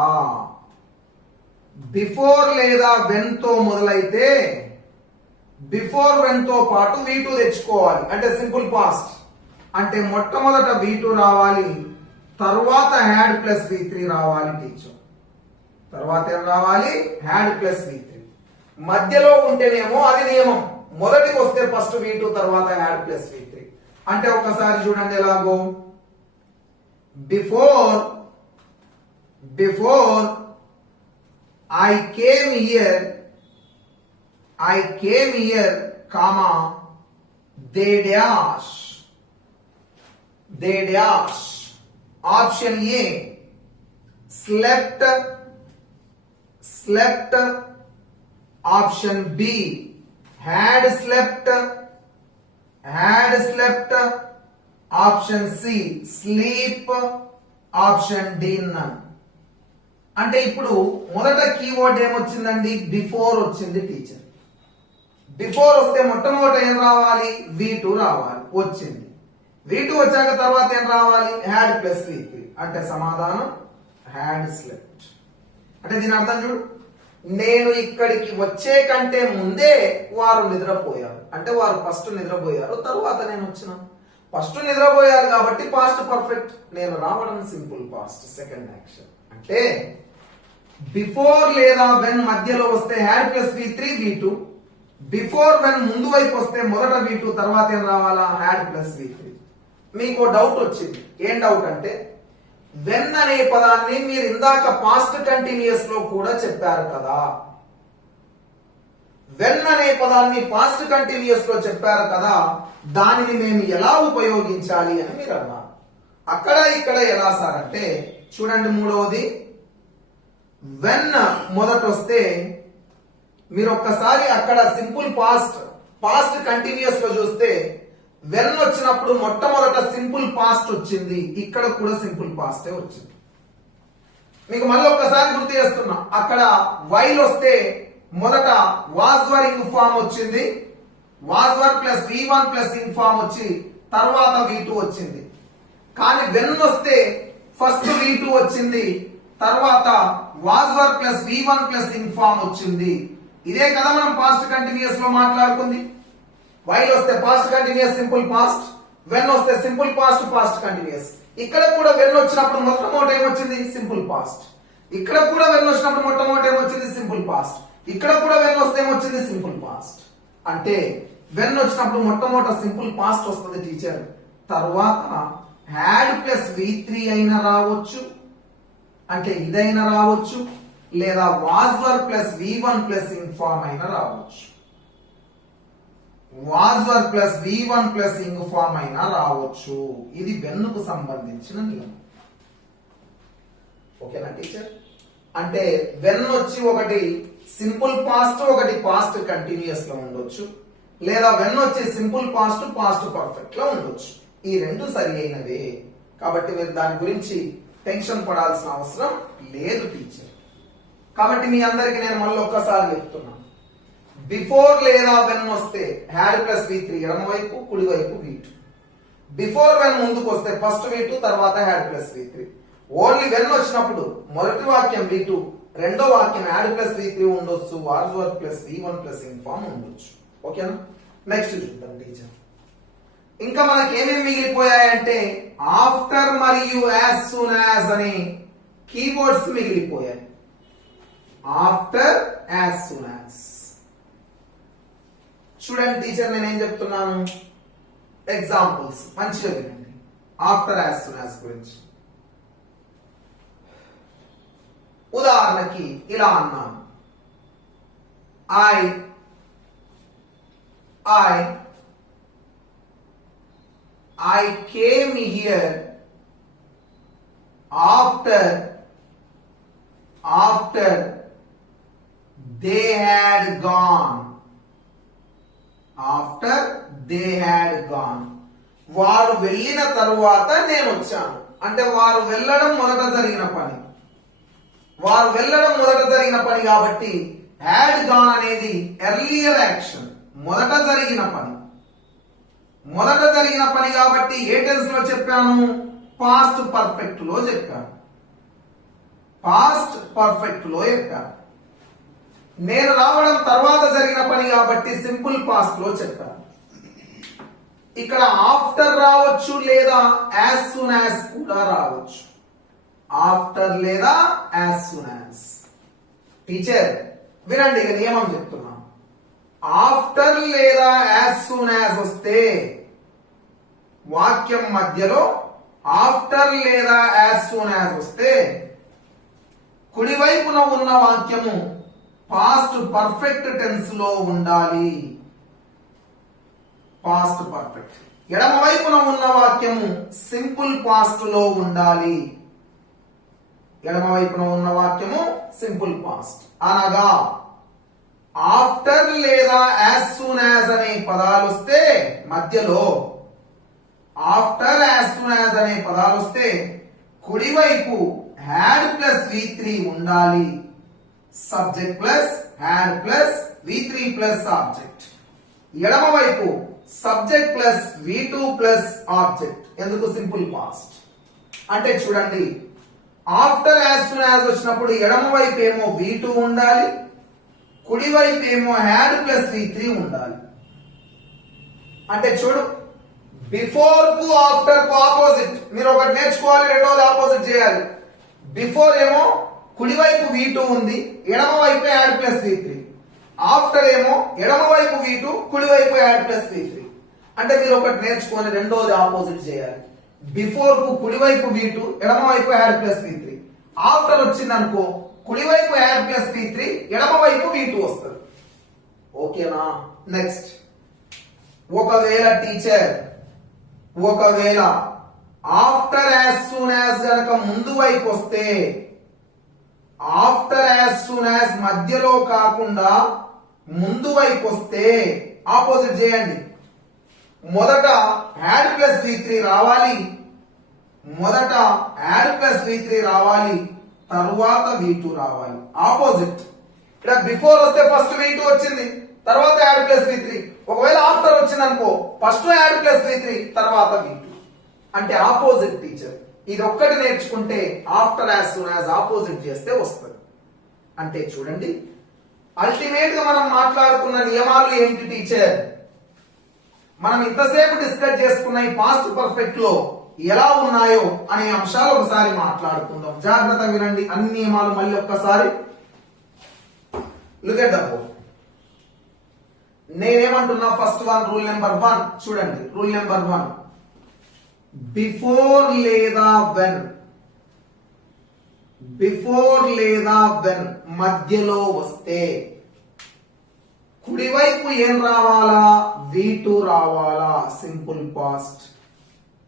బిఫోర్ లేదా వెన్ తో మొదలైతే బిఫోర్ వెన్ తో పాటు V2 తెచ్చుకోవాలి. అంటే సింపుల్ పాస్ట్. అంటే మొట్టమొదట V2 రావాలి, తర్వాత హ్యాడ్ ప్లస్ V3 రావాలి టీచర్. తర్వాత ఏం రావాలి? Had plus V3. మధ్యలో ఉంటేనేమో అది నియమం. మొదటికి వస్తే ఫస్ట్ V2, తర్వాత హ్యాడ్ ప్లస్ V3. అంటే ఒకసారి చూడండి ఎలాగో. Before I came here, comma, they dash. Option A, slept. Option B, had slept. Option C, sleep. Option D, none. అంటే ఇప్పుడు మొదట కీవర్డ్ ఏమొచ్చిందండి? బిఫోర్ వచ్చింది టీచర్. బిఫోర్ వస్తే మొట్టమొదట ఏం రావాలి, V2 రావాలి, వచ్చింది. V2 వచ్చాక తర్వాత ఏం రావాలి, హ్యాడ్ ప్లస్ V3. అంటే సమాధానం హ్యాడ్ స్లెప్ట్. అంటే దీని అర్థం చూడు, నేను ఇక్కడికి వచ్చే కంటే ముందే వారు నిద్రపోయారు. అంటే వారు ఫస్ట్ నిద్రపోయారు, తరువాత నేను వచ్చిన. ఫస్ట్ నిద్రపోయారు కాబట్టి పాస్ట్ పర్ఫెక్ట్, నేను రావడం సింపుల్ పాస్ట్, సెకండ్ యాక్షన్. అంటే బిఫోర్ లేదా వెన్ మధ్యలో వస్తే had plus V3 V2. Before when ముందు వైపు వస్తే మొదట V2, తర్వాత ఏం రావాలా, హ్యాడ్ ప్లస్ V3. మీకు డౌట్ వచ్చింది. ఏం డౌట్ అంటే, వెన్ అనే పదాన్ని మీరు ఇందాక పాస్ట్ కంటిన్యూస్ లో కూడా చెప్పారు కదా. వెన్ అనే పదాన్ని పాస్ట్ కంటిన్యూస్ లో చెప్పారు కదా, దానిని మేము ఎలా ఉపయోగించాలి అని మీరు అన్నారు. అక్కడ ఇక్కడ ఎలా సార్ అంటే, చూడండి మూడవది, వెన్ మొదట వస్తే మీరు ఒక్కసారి అక్కడ సింపుల్ పాస్ట్ కంటిన్యూస్ లో చూస్తే వెన్ వచ్చినప్పుడు మొట్టమొదట సింపుల్ పాస్ట్ వచ్చింది, ఇక్కడ కూడా సింపుల్ పాస్టే వచ్చింది. మీకు మళ్ళీ ఒక్కసారి గుర్తు చేస్తున్నా, అక్కడ వైల్ వస్తే మొదట వాజ్ వర్ ఇంగ్ ఫామ్ వచ్చింది, was were plus V1 plus ing form వచ్చి తర్వాత V2 వచ్చింది. కానీ వెన్ వస్తే ఫస్ట్ V2 వచ్చింది, తర్వాత was were plus V1 plus ing form వచ్చింది. ఇదే కదా మనం పాస్ట్ కంటిన్యూస్ లో మాట్లాడుకుంది. వైల్ వస్తే past continuous simple past, when వస్తే సింపుల్ పాస్ట్ కంటిన్యూస్. ఇక్కడ కూడా వెన్ వచ్చినప్పుడు మొట్టమొదట ఏమొచ్చింది, సింపుల్ పాస్ట్. ఇక్కడ కూడా వెన్ వచ్చినప్పుడు మొట్టమొదట ఏమొచ్చింది, సింపుల్ పాస్ట్. ఇక్కడ కూడా వెన్ వస్తే ఏమొచ్చింది, సింపుల్ పాస్ట్. అంటే వెన్ వచ్చినప్పుడు మొట్టమొదట సింపుల్ పాస్ట్ వస్తుంది టీచర్, తర్వాత హ్యాడ్ ప్లస్ V3 అయినా రావచ్చు, అంటే ఇదైనా రావచ్చు, లేదా was were plus V1 plus ing form అయినా రావచ్చు. Was were plus V1 plus ing form అయినా రావచ్చు. ఇది వెన్నుకు సంబంధించిన నియమం. ఓకేనా టీచర్? అంటే వెన్ వచ్చి ఒకటి సింపుల్ పాస్ట్, ఒకటి పాస్ట్ కంటిన్యూస్ లో ఉండొచ్చు, లేదా వెన్ వచ్చి సింపుల్ పాస్ట్ పర్ఫెక్ట్ లో ఉండొచ్చు. ఈ రెండు సరి అయినవే. కాబట్టి మీరు దాని గురించి టెన్షన్ పడాల్సిన అవసరం లేదు టీచర్. కాబట్టి మీ అందరికి నేను మళ్ళీ ఒక్కసారి చెప్తున్నా, బిఫోర్ లేదా వెన్ వస్తే హ్యాడ్ ప్లస్ V3 ఎడమ వైపు, కుడి వైపు V2. బిఫోర్ వెన్ ముందుకు వస్తే ఫస్ట్ V2, తర్వాత had plus V3. Only when వచ్చినప్పుడు మొదటి వాక్యం V2, రెండో వాక్యం హ్యాడ్ ప్లస్ V3 ఉండొచ్చు, was were plus V1 plus ing form ఉండొచ్చు. ఓకేనా? నెక్స్ట్ చూద్దాం టీచర్. ఇంకా మనకి ఏమేమి మిగిలిపోయాయంటే ఆఫ్టర్ మరియు యాజ్ సూన్ యాజ్ అనే కీవర్డ్స్ మిగిలిపోయాయి. After, as soon as. చూడండి టీచర్, నేనేం చెప్తున్నాను, ఎగ్జాంపుల్స్ మంచిగా వినండి. ఆఫ్టర్, యాజ్ సూన్ యాజ్ గురించి ఉదాహరణకి ఇలా అన్నాను, I came here after they had gone. After they had gone. వారు వెళ్ళిన తరువాత నేను వచ్చాను. అంటే వారు వెళ్ళడం మొదట జరిగిన పని. వారు వెళ్ళడం మొదట జరిగిన పని కాబట్టి హ్యాడ్ గాన్ అనేది ఎర్లియర్ యాక్షన్, మొదట జరిగిన పని. మొదట జరిగిన పని కాబట్టి ఏ టెన్స్ లో చెప్పాను, పాస్ట్ పర్ఫెక్ట్ లో చెప్పాను. పాస్ట్ పర్ఫెక్ట్ లో చెప్పాను. నేను రావడం తర్వాత జరిగిన పని కాబట్టి సింపుల్ పాస్ట్ లో చెప్పాను. ఇక్కడ ఆఫ్టర్ రావచ్చు, లేదా యాజ్ సూన్ యాజ్ కూడా రావచ్చు. ఆఫ్టర్ లేదా యాజ్ సూన్ యాజ్. టీచర్ వినండి, ఇక నియమం చెప్తున్నా. ఆఫ్టర్ లేదా యాజ్ సూన్ యాజ్ వస్తే వాక్యం మధ్యలో ఆఫ్టర్ లేదా యాజ్ సూన్ యాజ్ వస్తే కుడివైపున ఉన్న వాక్యము పాస్ట్ పర్ఫెక్ట్ టెన్స్ లో ఉండాలి. Past perfect. ఎడమ వైపున ఉన్న వాక్యము సింపుల్ పాస్ట్ లో ఉండాలి. ఎడమ వైపున ఉన్న వాక్యము సింపుల్ పాస్ట్. అనగా ఆఫ్టర్ లేదా యాజ్ సూన్ యాజ్ అనే పదాలు వస్తే మధ్యలో ఆఫ్టర్ యాజ్ సూన్ యాజ్ అనే పదాలు వస్తే కుడివైపు హ్యాడ్ ప్లస్ V3 ఉండాలి. Subject plus had plus V3 plus object. ఎడమ వైపు subject plus V2 plus object. ఎందుకు? Simple past. అంటే చూడండి, ఆఫ్టర్ యాజ్ సూన్ యాజ్ వచ్చినప్పుడు ఎడమ వైపు ఏమో V2 ఉండాలి, కుడి వైపు ఏమో హ్యాడ్ ప్లస్ V3 ఉండాలి. అంటే చూడు, బిఫోర్ కు ఆఫ్టర్ కు ఆపోజిట్. మీరు ఒకటి నేర్చుకోవాలి, రెండోది ఆపోజిట్ చేయాలి. బిఫోర్ ఏమో కుడివైపు V2 ఉంది, ఎడమ వైపు యాడ్ ప్లస్ V3. ఆఫ్టర్ ఏమో ఎడమ వైపు V2, కుడివైపు యాడ్ ప్లస్ V3. అంటే మీరు ఒకటి నేర్చుకొని రెండోది ఆపోజిట్ చేయాలి. బిఫోర్ కు కుడివైపు V2, ఎడమ వైపు యాడ్ ప్లస్ V3. ఆఫ్టర్ వచ్చింది అనుకో, కుడివైపు యాడ్ ప్లస్ V3, ఎడమ వైపు V2 వస్తుంది. ఓకేనా? నెక్స్ట్, ఒకవేళ teacher after as soon as గనక ముందు వైపు వస్తే, ఆఫ్టర్ యాజ్ సూన్ యాజ్ మధ్యలో కాకుండా ముందు వైపు వస్తే ఆపోజిట్ చేయండి. మొదట యాడ్ ప్లస్ V3 రావాలి, తరువాత V2 రావాలి. ఆపోజిట్. ఇక్కడ బిఫోర్ వస్తే ఫస్ట్ V2 వచ్చింది, తర్వాత యాడ్ ప్లస్ V3. ఒకవేళ ఆఫ్టర్ వచ్చింది అనుకో, ఫస్ట్ యాడ్ ప్లస్ V3, తర్వాత V2. అంటే ఆపోజిట్ టీచర్. ఇది ఒక్కటి నేర్చుకుంటే after as soon as opposite చేస్తే వస్తుంది. అంటే చూడండి, అల్టిమేట్ గా మనం మాట్లాడుకున్న నియమాలు ఏంటి టీచర్? మనం ఇంతసేపు డిస్కస్ చేసుకున్న ఈ పాస్ట్ పర్ఫెక్ట్ లో ఎలా ఉన్నాయో అనే అంశాలు ఒకసారి మాట్లాడుకుందాం. జాగ్రత్త వినండి, అన్ని నియమాలు మళ్ళీ ఒక్కసారి. Look at the board. నేనేమంటున్నా, ఫస్ట్ వన్, రూల్ నెంబర్ 1 చూడండి. రూల్ నెంబర్ 1, బిఫోర్ లేదా వెన్ మధ్యలో వస్తే కుడివైపు ఏం రావాలా? V2 రావాలా, సింపుల్ పాస్ట్.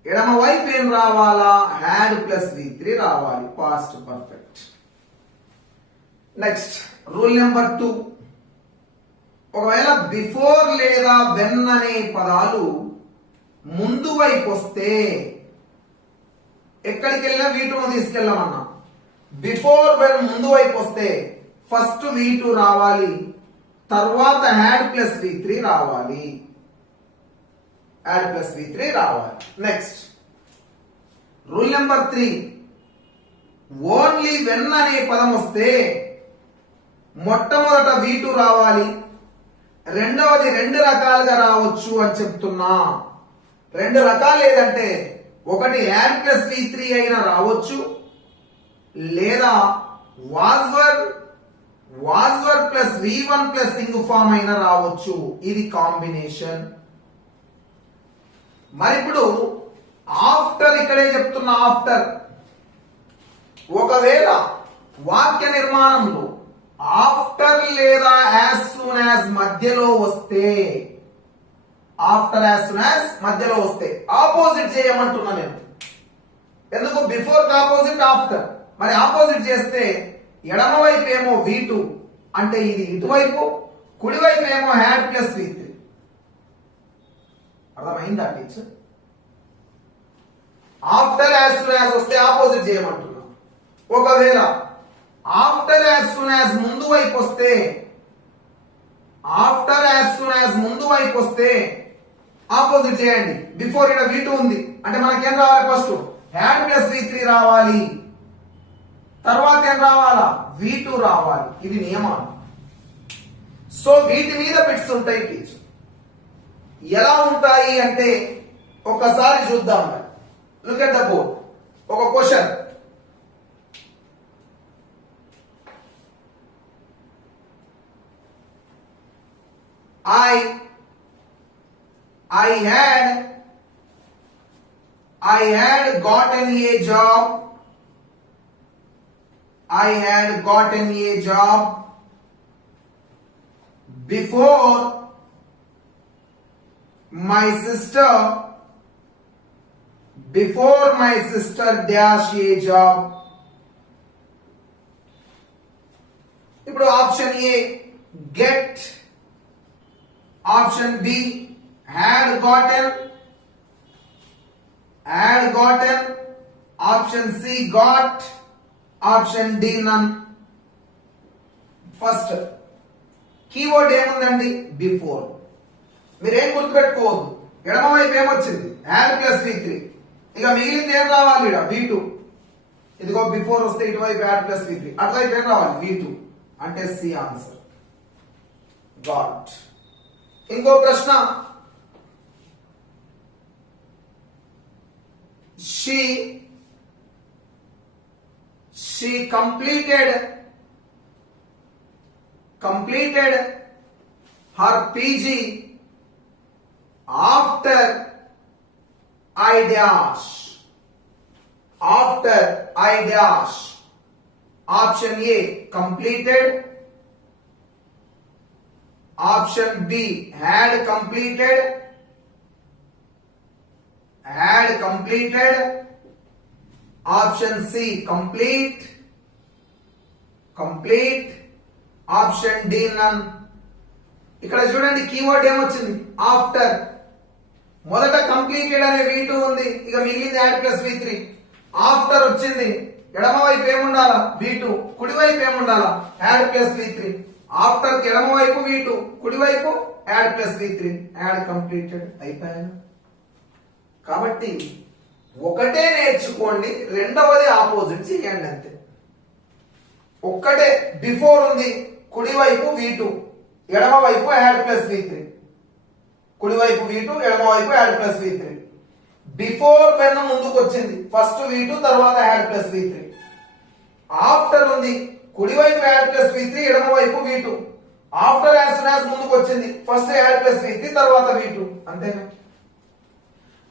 ఎడమ వైపు ఏం రావాలా? హ్యాడ్ ప్లస్ V3 రావాలి, past perfect. Next, rule number 2, ఒకవేళ బిఫోర్ లేదా వెన్ అనే పదాలు ముందు వైపు వస్తే, ఎక్కడికి వెళ్ళినా V2 తీసుకెళ్ళమన్నా. బిఫోర్ వెన్ ముందు వైపు వస్తే ఫస్ట్ V2 రావాలి, తర్వాత హ్యాడ్ ప్లస్ V3 రావాలి. Next, rule number 3, only when అనే పదం వస్తే మొట్టమొదట V2 రావాలి, రెండవది రెండు రకాలుగా రావచ్చు అని చెప్తున్నా. రెండు రకాలు ఏదంటే, ఒకటి యాడ్ ప్లస్ V3 అయినా రావచ్చు, లేదా was were plus V1 plus ing form అయినా రావచ్చు. ఇది కాంబినేషన్. మరి ఇప్పుడు ఆఫ్టర్, ఇక్కడే చెప్తున్నా ఆఫ్టర్. ఒకవేళ వాక్య నిర్మాణంలో ఆఫ్టర్ లేదా యాజ్ సూన్ యాజ్ మధ్యలో వస్తే, ఆపోజిట్ చేయమంటున్నా నేను. ఎందుకు? Before opposite, after. మరి ఆపోజిట్ చేస్తే ఎడమ వైపు ఏమో V2, అంటే ఇది ఇటువైపు, కుడివైపు ఏమో హ్యాడ్ ప్లస్ V3. అర్థమైందా teacher? After as soon as వస్తే ఆపోజిట్ చేయమంటున్నా. ఒకవేళ ఆఫ్టర్ యాజ్ సూన్ యాజ్ ముందు వైపు వస్తే, ఆపోజిట్ చేయండి. బిఫోర్ ఇక్కడ V2 ఉంది, అంటే మనకేం రావాలి? ఫస్ట్ హ్యాడ్ ప్లస్ V3 రావాలి, తర్వాత ఏం రావాలా? V2 రావాలి. ఇది నియమాలు. సో వీటి మీద బిట్స్ ఉంటాయి టీచర్. ఎలా ఉంటాయి అంటే ఒకసారి చూద్దాం. Look at the board. ఒక question, I had gotten a job. Before my sister dash a job. ఇప్పుడు option A get, option B had gotten, option C got, option D none. First keyword ఏముందండి? Before. మీరేం గుర్తుపెట్టుకోవద్దు. ఎడమ వైపు ఏమొచ్చింది had plus V3. ఇక మిగిలింది ఏం రావాలి ఇక్కడ V2. ఇదిగో బిఫోర్ వస్తే ఇటువైపు హ్యాడ్ ప్లస్ V3, అటువైపు ఏం రావాలి V2 అంటే సి ఆన్సర్. గాట్. ఇంకో ప్రశ్న, she completed her PG after I dash. Option A completed, option B had completed, option C complete, option D none. ఇక్కడ చూడండి కీవర్డ్ ఏమొచ్చింది ఆఫ్టర్. మొదట కంప్లీటెడ్ అనే V2 ఉంది, ఇక మిగిలింది యాడ్ ప్లస్ V3. ఆఫ్టర్ వచ్చింది, ఎడమ వైపు ఏముండాలా V2, కుడి వైపు ఏముండాలా యాడ్ ప్లస్ V3. ఆఫ్టర్ కి ఎడమ వైపు V2, కుడి వైపు add plus V3, add completed అయిపోయాను. కాబట్టి ఒకటే నేర్చుకోండి, రెండవది ఆపోజిట్ చేయండి అంతే. ఒక్కటే బిఫోర్ ఉంది, కుడి వైపు V2, ఎడమ వైపు యాడ్ ప్లస్ V3, కుడి వైపు V2, ఎడమ వైపు add plus V3. Before when ముందుకు వచ్చింది, ఫస్ట్ V2 తర్వాత యాడ్ ప్లస్ V3. ఆఫ్టర్ ఉంది, కుడి వైపు యాడ్ ప్లస్ V3, ఎడమ వైపు V2. After as soon as ముందుకు వచ్చింది, ఫస్ట్ యాడ్ ప్లస్ V3 తర్వాత V2. అంతేనా?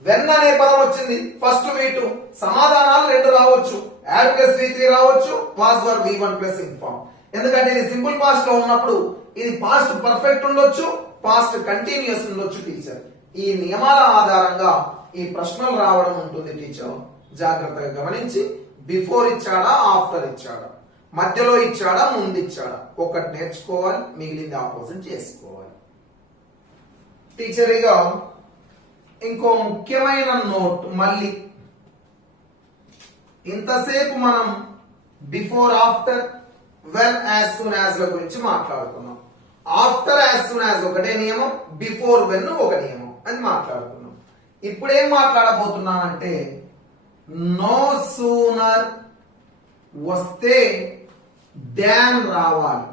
వెన్ అనే పదం వచ్చింది, ఫస్ట్ V2. సమాధానాలు రెండు రావచ్చు, యాడ్ ప్లస్ V3 రావచ్చు, was were V1 plus inform. ఎందుకంటే ఇది సింపుల్ పాస్ట్ లో ఉన్నప్పుడు ఇది పాస్ట్ పర్ఫెక్ట్ ఉండొచ్చు, పాస్ట్ కంటిన్యూస్ ఉండొచ్చు టీచర్. ఈ నియమాల ఆధారంగా ఈ ప్రశ్నలు రావడం ఉంటుంది టీచర్. జాగ్రత్తగా గమనించి బిఫోర్ ఇచ్చాడా ఆఫ్టర్ ఇచ్చాడా, మధ్యలో ఇచ్చాడా ముందు ఇచ్చాడా, ఒకటి నేర్చుకోవాలి, మిగిలింది ఆపోజిట్ చేసుకోవాలి టీచర్. ఇక ఇంకో ముఖ్యమైన నోట్, మళ్ళీ ఇంతసేపు మనం before after when as soon as ల గురించి మాట్లాడుకున్నాం. ఆఫ్టర్ యాజ్ సూన్ యాజ్ ఒకటే నియమం, బిఫోర్ వెన్ ఒక నియమం అని మాట్లాడుకున్నాం. ఇప్పుడేం మాట్లాడబోతున్నానంటే నో సూనర్ వస్తే డాన్ రావాలి.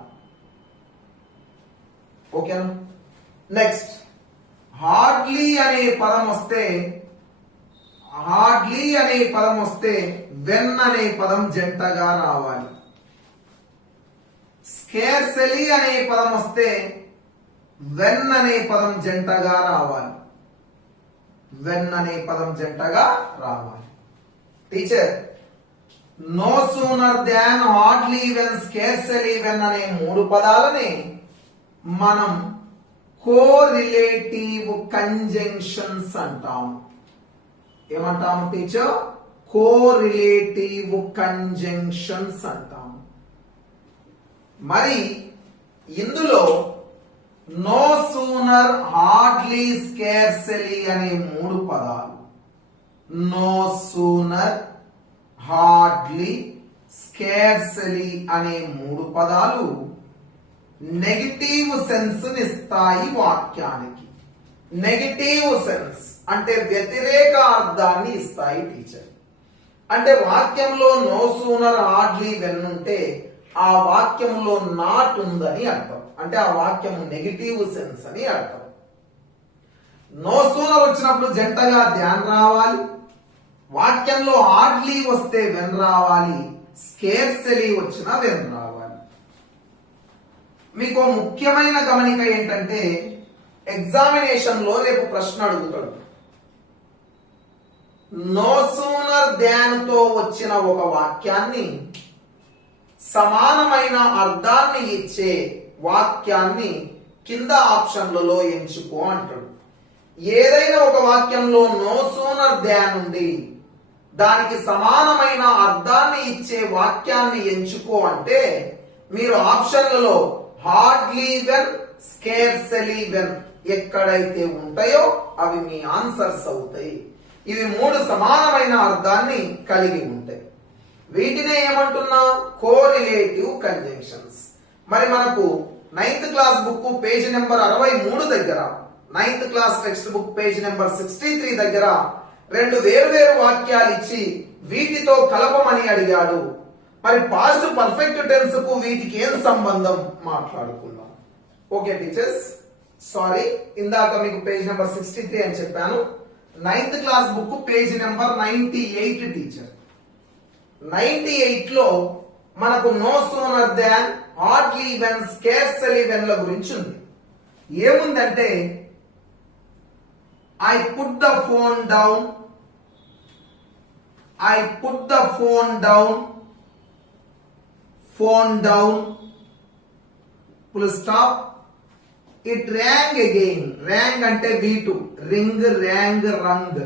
ఓకేనా? నెక్స్ట్ హార్డ్లీ అనే పదం వస్తే వెన్ అనే పదం జంటగా రావాలి. స్కేర్సెలీ అనే పదం వస్తే వెన్ అనే పదం జంటగా రావాలి. Teacher no sooner than, hardly, when, scarcely, when అనే మూడు పదాలని మనం కోరిలేటివ్ కంజంక్షన్స్ అంటాము. ఏమంటాము టీచర్? కోరిలేటివ్ కంజంక్షన్స్ అంటాము. మరి ఇందులో నో సూనర్, హార్డ్లీ, స్కేర్సెలీ అనే మూడు పదాలు, నో సూనర్, హార్డ్లీ, స్కేర్సెలీ అనే మూడు పదాలు నెగటివ్ సెన్స్ ఇస్తాయి వాక్యానికి. నెగటివ్ సెన్స్ అంటే వ్యతిరేక అర్థాన్ని ఇస్తాయి టీచర్. అంటే వాక్యంలో నో సూనర్, హార్డ్లీ, వెన్ ఉంటే ఆ వాక్యంలో నాట్ ఉందని అర్థం. అంటే ఆ వాక్యం నెగటివ్ సెన్స్ అని అర్థం. నో సూనర్ వచ్చినప్పుడు జంటగా ధ్యాన్ రావాలి, వాక్యంలో హార్డ్లీ వస్తే వెన్ రావాలి, స్కేర్సెలీ వచ్చిన వెన్ రావాలి. మీకు ముఖ్యమైన గమనిక ఏంటంటే ఎగ్జామినేషన్ లో రేపు ప్రశ్న అడుగుతాడు. నో సూనర్ దాన్ తో వచ్చిన ఒక వాక్యాన్ని సమానమైన అర్థాన్ని ఇచ్చే వాక్యాన్ని కింద ఆప్షన్లలో ఎంచుకో అంటాడు. ఏదైనా ఒక వాక్యంలో నో సూనర్ దాన్ ఉంది, దానికి సమానమైన అర్థాన్ని ఇచ్చే వాక్యాన్ని ఎంచుకో అంటే మీరు ఆప్షన్లలో హార్డ్లీ వెన్, స్కేర్సెలీ వెన్ ఎక్కడైతే ఉంటాయో అవి మీ ఆన్సర్స్ అవుతాయి. ఇవి మూడు సమానమైన అర్థాన్ని కలిగి ఉంటాయి. వీటినే ఏమంటున్నా? Correlative conjunctions. మరి మనకు 9th class book page number 63 దగ్గర 9th class text book page number 63 దగ్గర రెండు వేరు వాక్యాలు ఇచ్చి వీటితో కలపమని అడిగాడు. మరి పాస్ట్ పర్ఫెక్ట్ టెన్స్ కు వీటికి ఏం సంబంధం మాట్లాడుకుందాం. ఓకే టీచర్స్, సారీ ఇందాక మీకు పేజ్ నెంబర్ 63 అని చెప్పాను. 9th class book page number 98 teacher. 98 లో మనకు no sooner than, hardly when, scarcely when ల గురించి ఉంది. ఏముందంటే I put the phone down, I put the phone down, phone down, full stop. It rang again. Rang ante V2. Ring, rang, rung.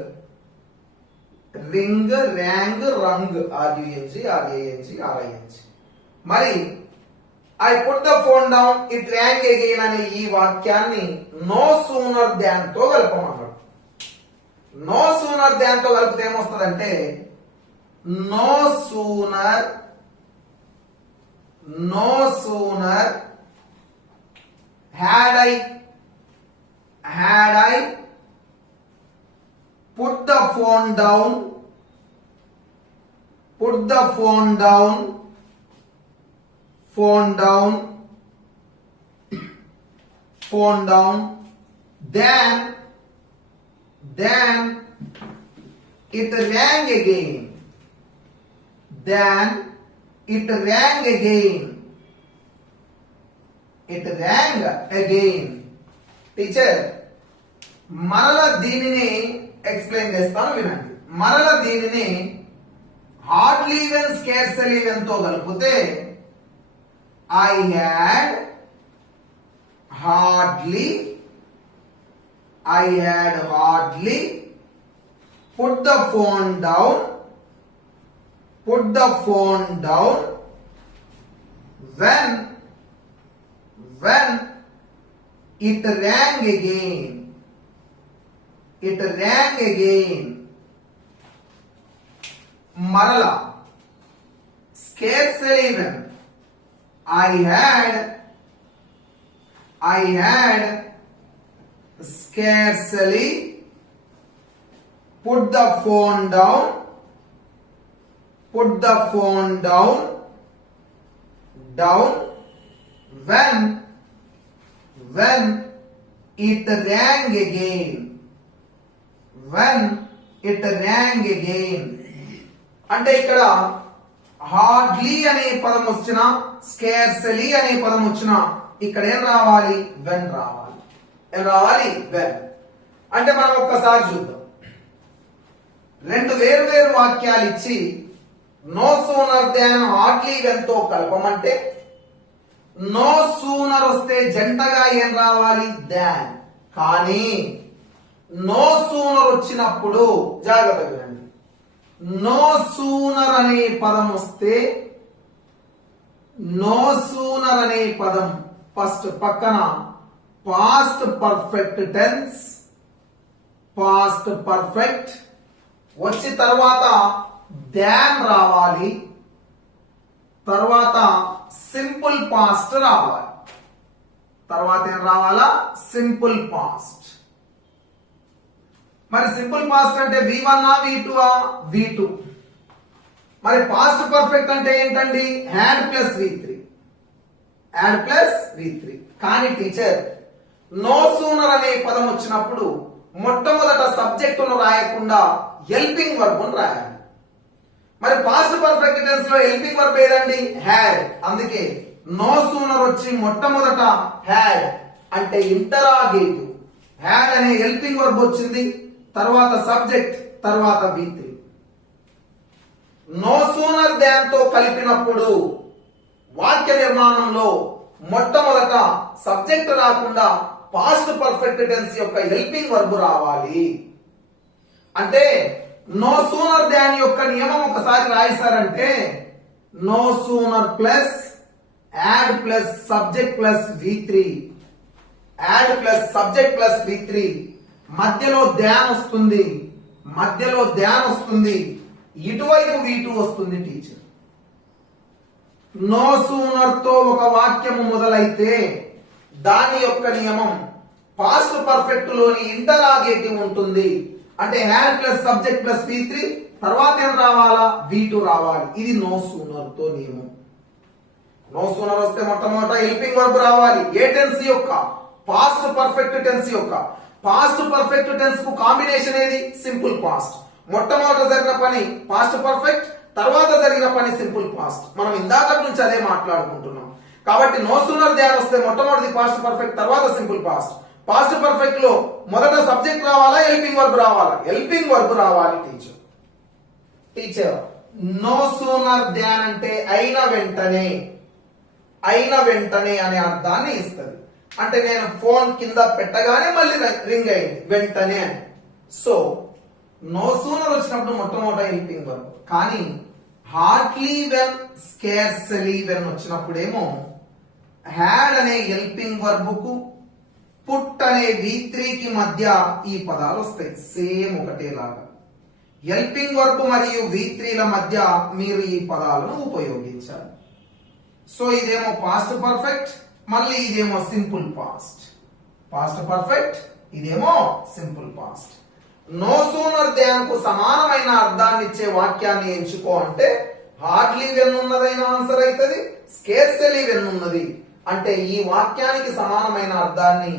Ring, rang, rung. R-U-N-G, R-A-N-G, R-I-N-G. మరి I put the phone down, it rang again అనే ఈ వాక్యాన్ని no sooner than తో కలపమన్నాడు. no sooner than తో కలిపితే ఏమొస్తుందంటే no sooner had I put the phone down, phone down, then it rang again. It rang again. Teacher మరల దీనిని explain చేస్తాను వినండి. మరల దీనిని హార్డ్లీ వెన్, స్కేర్స్లీ వెన్ తో కలిపితే I had hardly put the phone down when it rang again. మరలా scarcely when I had scarcely put the phone down when it rang again. అంటే ఇక్కడ హార్డ్లీ అనే పదం వచ్చినా, స్కేర్స్లీ అనే పదం వచ్చినా ఇక్కడ ఏం రావాలి? వెన్ రావాలి. వెన్ అంటే మనం ఒక్కసారి చూద్దాం. రెండు వేరు వాక్యాలు ఇచ్చి no sooner than, hardly when తో కలపమంటే నో సూనర్ వస్తే జంటగా ఏం రావాలి? దాన్. కానీ నో సూనర్ వచ్చినప్పుడు జాగ్రత్తగా వినండి. నో సూనర్ అనే పదం వస్తే ఫస్ట్ పక్కన పాస్ట్ పర్ఫెక్ట్ వచ్చి తర్వాత దాన్ రావాలి, తర్వాత సింపుల్ పాస్ట్ రావాలి. తర్వాత ఏం రావాలా? Simple past. మరి సింపుల్ పాస్ట్ అంటే V1 V2 V2. మరి పాస్ట్ పర్ఫెక్ట్ అంటే ఏంటండి? Had plus V3. కానీ టీచర్ నో సూనర్ అనే పదం వచ్చినప్పుడు మొట్టమొదట సబ్జెక్టును రాయకుండా హెల్పింగ్ వర్బ్ రాయాలి. మరి పాస్ట్ పర్ఫెక్ట్ టెన్స్ లో హెల్పింగ్ వర్బ్ ఏదండి? హ్యాడ్. అందుకే నో సూనర్ వచ్చి మొట్టమొదట హ్యాడ్ అంటే ఇంటరాగేటివ్. హ్యాడ్ అనే హెల్పింగ్ వర్బ్ వచ్చింది, తర్వాత సబ్జెక్ట్, తర్వాత V3. నో సూనర్ దాన్ తో కలిపినప్పుడు వాక్య నిర్మాణంలో మొట్టమొదట సబ్జెక్ట్ రాకుండా పాస్ట్ పర్ఫెక్ట్ టెన్స్ యొక్క హెల్పింగ్ వర్బ్ రావాలి. అంటే నో సూనర్ దాన్ యొక్క నియమం ఒకసారి రాయిస్తారంటే no sooner plus had plus subject plus V3, had plus subject plus V3, మధ్యలో ధ్యాన్ వస్తుంది, ఇటువైపు V2 వస్తుంది టీచర్. నో సూనర్ తో ఒక వాక్యము మొదలైతే దాని యొక్క నియమం పాస్ట్ పర్ఫెక్ట్ లోని ఇంటరాగేటివ్ ఉంటుంది. అంటే had plus subject plus V3 తర్వాత ఏం రావాలా, V2 రావాలి. ఇది నో సూనర్ తో నియమం. నో సూనర్ వస్తే మొట్టమొదట హెల్పింగ్ వర్బ్ రావాలి. ఏ టెన్స్ యొక్క, పాస్ట్ పర్ఫెక్ట్ టెన్స్ యొక్క. పాస్ట్ పర్ఫెక్ట్ టెన్స్ కు కాంబినేషన్ ఏది, సింపుల్ పాస్ట్. మొట్టమొదట జరిగిన పని పాస్ట్ పర్ఫెక్ట్, తర్వాత జరిగిన పని సింపుల్ పాస్ట్. మనం ఇందాక నుంచి అదే మాట్లాడుకుంటున్నాం. కాబట్టి నో సూనర్ దాన్ వస్తే మొట్టమొదటిది పాస్ట్ పర్ఫెక్ట్, తర్వాత సింపుల్ పాస్ట్. పాస్ట్ పర్ఫెక్ట్ లో మొదట సబ్జెక్ట్ రావాలా, హెల్పింగ్ వర్బ్ రావాలా? హెల్పింగ్ వర్బ్ రావాలి. టీచర్ నో సూనర్ దాన్ అంటే అయిన వెంటనే, అయిన వెంటనే అనే అర్థాన్ని ఇస్తుంది. అంటే నేను ఫోన్ కింద పెట్టగానే మళ్ళీ రింగ్ అయింది వెంటనే అని. సో నో సూనర్ వచ్చినప్పుడు మొట్టమొదట హెల్పింగ్ వర్బ్. కానీ హార్డ్లీ వెన్, స్కేర్స్లీ వెన్ వచ్చినప్పుడేమో హ్యాడ్ అనే హెల్పింగ్ వర్బ్ కు పుట్ అనే V3 కి మధ్య ఈ పదాలు వస్తాయి. సేమ్ ఒకటేలాగా హెల్పింగ్ వర్బ్ మరియు V3 ల మధ్య మీరు ఈ పదాలను ఉపయోగించాలి. సో ఇదేమో పాస్ట్ పర్ఫెక్ట్, మళ్ళీ ఇదేమో సింపుల్ పాస్ట్. పాస్ట్ పర్ఫెక్ట్, ఇదేమో simple past. No sooner than కు సమానమైన అర్థాన్ని ఇచ్చే వాక్యాన్ని ఎంచుకో అంటే హార్డ్లీ వెన్ ఉన్నదైన ఆన్సర్ అవుతుంది, స్కేర్స్లీ వెన్ ఉన్నది అంటే ఈ వాక్యానికి సమానమైన అర్థాన్ని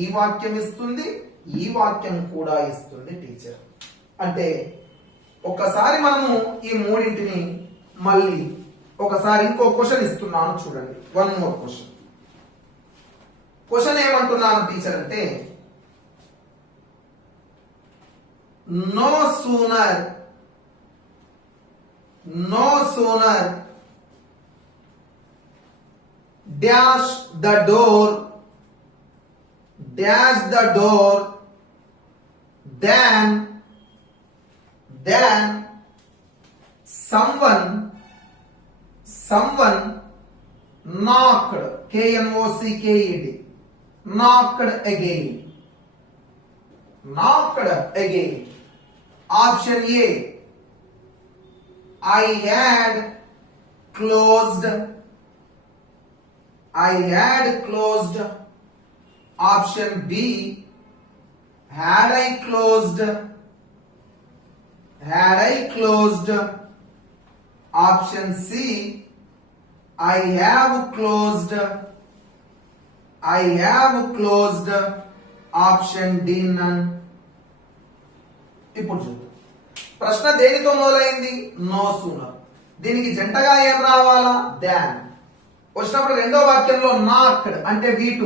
ఈ వాక్యం ఇస్తుంది, ఈ వాక్యం కూడా ఇస్తుంది టీచర్. అంటే ఒక్కసారి మనము ఈ మూడింటిని మళ్ళీ ఒకసారి ఇంకో క్వశ్చన్ ఇస్తున్నాను చూడండి. One more question. క్వశ్చన్ ఏమంటున్నాను టీచర్ అంటే no sooner dash the door than someone knocked, knocked again. Option A, I had closed. Option B, had I closed. Option C, I have closed. Option D, none. ఇప్పుడు చూద్దాం. ప్రశ్న దేనితో మొదలైంది, no sooner. దీనికి జంటగా ఏం రావాలా, దాన్. వచ్చినప్పుడు రెండో వాక్యంలో నాక్డ్ అంటే V2.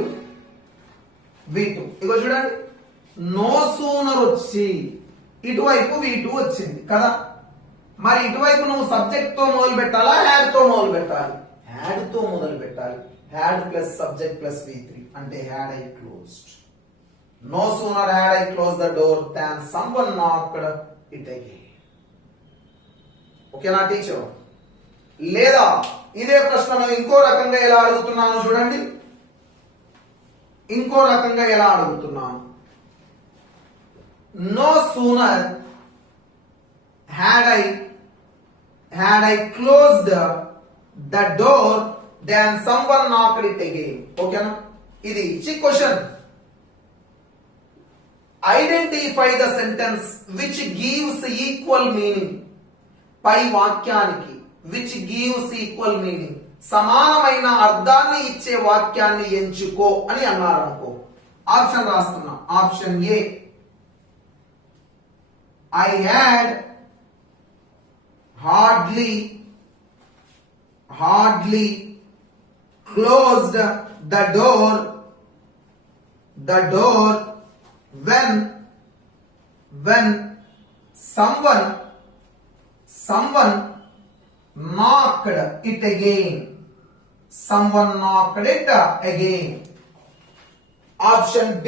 ఇగో చూడండి, నో సూనర్ వచ్చి ఇటువైపు V2 వచ్చింది కదా. మరి ఇటువైపు నువ్వు సబ్జెక్ట్ తో మొదలు పెట్టాలా, హ్యాడ్ తో మొదలు పెట్టాలి? హ్యాడ్ తో మొదలు పెట్టాలి. Had plus subject plus V3 అంటే had I closed. No sooner had I close the door than someone knocked it again. ఓకేనా టీచర్? లేదా ఇదే ప్రశ్నను ఇంకో రకంగా ఎలా అడుగుతున్నాను చూడండి. No sooner had I closed the door than someone knocked it again. ఓకేనా? ఇది ఇచ్చి question. Identify the sentence which gives equal meaning. పై వాక్యానికి విచ్ గివ్స్ ఈక్వల్ మీనింగ్, సమానమైన అర్థాన్ని ఇచ్చే వాక్యాన్ని ఎంచుకో అని అన్నారనుకో. ఆప్షన్ రాస్తున్నా. Option A, I had hardly closed the door when someone knocked it again. Option B,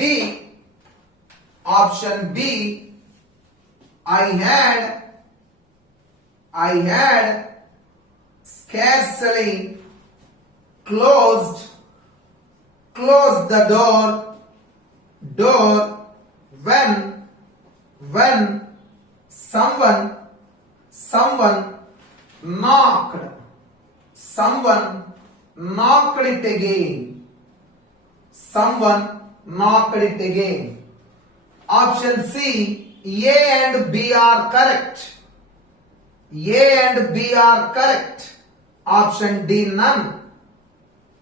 I had scarcely closed the door when someone knocked it again. knocked it again. Option C, A and B are correct. A and B are correct. Option D, none.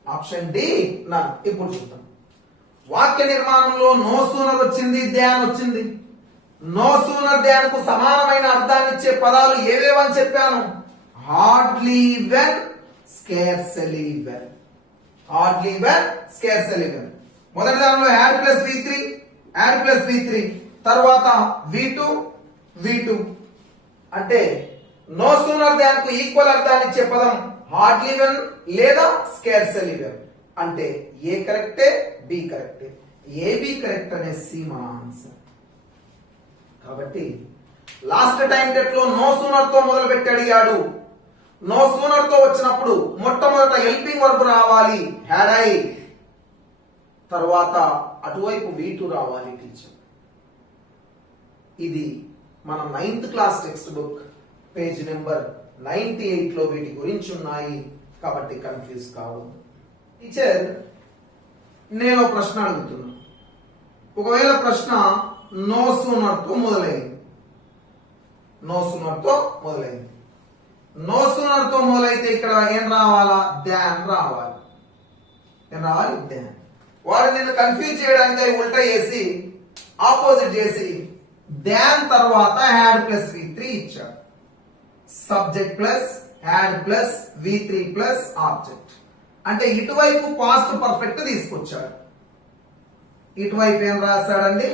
Option D, none. ఇప్పుడు చూద్దాం. వాక్య నిర్మాణంలో no sooner వచ్చింది, ధ్యాన్ వచ్చింది. No sooner Dhyan కు సమానమైన అర్థాన్ని ఇచ్చే పదాలు ఏవేవని చెప్పాను? Hardly when, scarcely when. Hardly when, scarcely when. మొదటి దానిలో add plus V3, had plus V3, తర్వాత V2, V2. అంటే నో సూనర్ దాన్ కు ఈక్వల్ అర్థాన్ని ఇచ్చే పదం హార్డ్లీ వెన్ లేదా స్కేర్స్లీ వెన్. అంటే ఏ కరెక్టే, బి కరెక్టే. ఏ బి కరెక్ట్ అనే సి మన ఆన్సర్. కాబట్టి లాస్ట్ టైం టెట్ లో నో సూనర్ తో మొదలు పెట్టి అడిగాడు. నో సూనర్ తో వచ్చినప్పుడు మొట్టమొదట హెల్పింగ్ వర్బ్ రావాలి, హ్యాడ్ ఐ. తర్వాత అటువైపు V2 రావాలి టీచర్. ఇది మన 9th class text book page number 98 లో వీటి గురించి ఉన్నాయి. కాబట్టి కన్ఫ్యూజ్ కావు. టీచర్ నేను ప్రశ్న అడుగుతున్నా. ఒకవేళ ప్రశ్న నో సూనర్ తో మొదలైంది, నో సూనర్ తో మొదలైంది. నో సూనర్ తో మొదలైతే ఇక్కడ ఏం రావాలా? ధ్యాన్ రావాలి. ఏం రావాలి? ధ్యాన్. వాడు నిన్ను కన్ఫ్యూజ్ చేయడానికి ఉల్టా చేసి ఆపోజిట్ చేసి ధ్యాన్ తర్వాత హ్యాడ్ ప్లస్ V3 ఇచ్చాడు. Subject plus had plus V3 plus object. అంటే ఇటువైపు పాస్ట్ పర్ఫెక్ట్ తీసుకొచ్చాడు. ఇటువైపు ఏం రాశాడండి?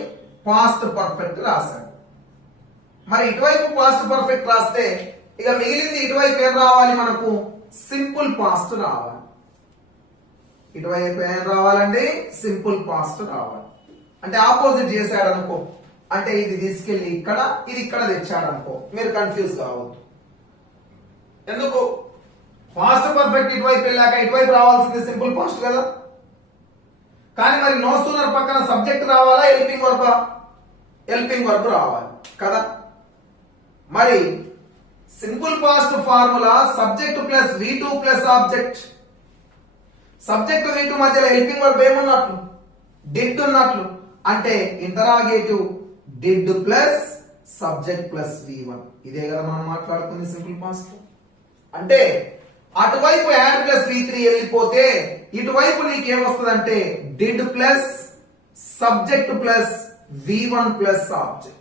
పాస్ట్ పర్ఫెక్ట్ రాశాడు. మరి ఇటువైపు పాస్ట్ పర్ఫెక్ట్ రాస్తే ఇక మిగిలింది ఇటువైపు ఏం రావాలి? మనకు సింపుల్ పాస్ట్ రావాలి. ఇటువైపు ఏం రావాలండి? సింపుల్ పాస్ట్ రావాలి. అంటే ఆపోజిట్ చేశాడు అనుకో, అంటే ఇది తీసుకెళ్లి ఇక్కడ, ఇది ఇక్కడ తెచ్చాడు అనుకో, మీరు కన్ఫ్యూజ్ కావద్దు. ఎందుకు? పాస్ట్ పర్ఫెక్ట్ ఇటువైపు వెళ్ళాక ఇటువైపు రావాల్సింది సింపుల్ పాస్ట్ కదా. కానీ మరి నో సూనర్ పక్కన సబ్జెక్ట్ రావాలా, హెల్పింగ్ వర్బ్? హెల్పింగ్ వర్బ్ రావాలి కదా. మరి simple past formula subject plus V2 plus object. Subject V2 మధ్యలో హెల్పింగ్ వర్బ్ ఏమున్నట్లు? డిడ్ ఉన్నట్లు. అంటే interrogative did plus subject plus V1. ఇదే కదా మనం మాట్లాడుతుంది సింపుల్ పాస్ట్. అంటే అటువైపు యాడ్ ప్లస్ V3 వెళ్ళిపోతే ఇటువైపు నీకేమొస్తుందంటే did plus subject plus V1 plus object.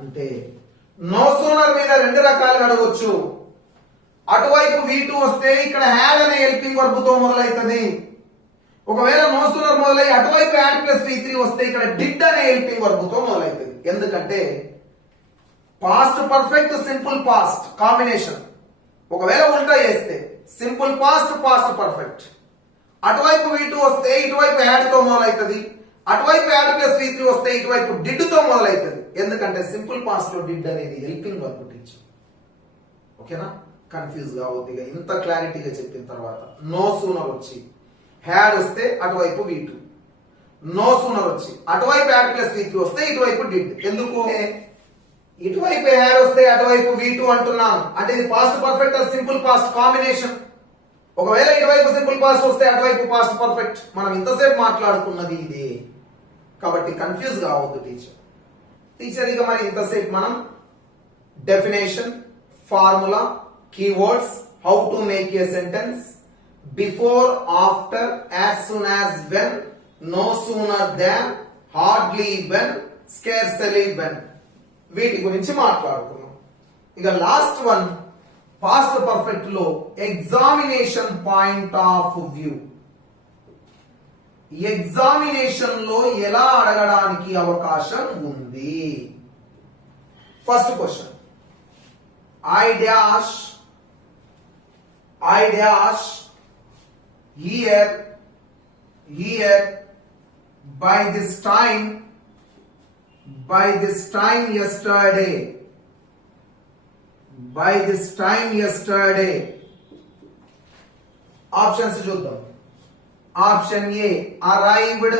అంటే నో సూనర్ మీద రెండు రకాలుగా అడగొచ్చు. అటువైపు V2 వస్తే ఇక్కడ హ్యాడ్ అనే హెల్పింగ్ వర్బ్ తో మొదలైతది. ఒకవేళ నో సూనర్ మొదలై అటువైపు యాడ్ ప్లస్ V3 వస్తే ఇక్కడ డిడ్ అనే హెల్పింగ్ వర్బ్ తో మొదలైతది. ఎందుకంటే past perfect simple past combination. ఒకవేళ ఉల్టా చేస్తే సింపుల్ పాస్ట్ పాస్ట్ పర్ఫెక్ట్, అటువైపు V2 వస్తే ఇటువైపు యాడ్ తో మొదలైతది, అటువైపు యాడ్ ప్లస్ V3 వస్తే ఇటువైపు డిడ్ తో మొదలైతది. ఎందుకంటే సింపుల్ పాస్ట్ లో డిడ్ అనేది హెల్పింగ్ వర్బ్ టీచర్. ఓకేనా? కన్ఫ్యూజ్ కావద్దు. ఇంత క్లారిటీగా చెప్పిన తర్వాత నో సూనర్ వచ్చి హ్యాడ్ వస్తే అటువైపు V2, నో సూనర్ వచ్చి అటువైపు యాడ్ ప్లస్ V3 వస్తే ఇటువైపు డిడ్. ఎందుకు? ఇటువైపు హ్యాడ్ వస్తే అటువైపు V2 అంటున్నాను. అంటే ఇది past perfect simple past combination. ఒకవేళ ఇటువైపు సింపుల్ పాస్ట్ వస్తే అటువైపు పాస్ట్ పర్ఫెక్ట్. మనం ఇంతసేపు మాట్లాడుకున్నది ఇదే. కాబట్టి కన్ఫ్యూజ్ కావద్దు టీచర్. ఇక మరి ఇంతసేపు మనం definition, formula, keywords, how to make a sentence, before, after, as soon as, when, no sooner than, hardly when, scarcely when, వీటి గురించి మాట్లాడుకున్నాం. ఇక లాస్ట్ వన్ పాస్ట్ పర్ఫెక్ట్ లో examination point of view. Examination లో ఎలా అడగడానికి అవకాశం ఉంది? First question, I dash here by this time yesterday. Options చూద్దాం. Option A arrived.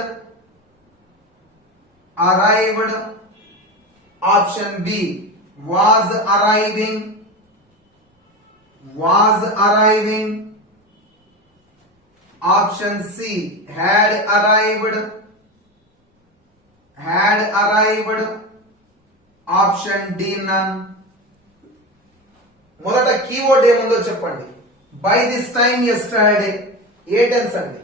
Option B was arriving. Option C had arrived, had arrived. Option D none. మొదట keyword ఏముందో చెప్పండి. By this time yesterday ఏ tense అండి?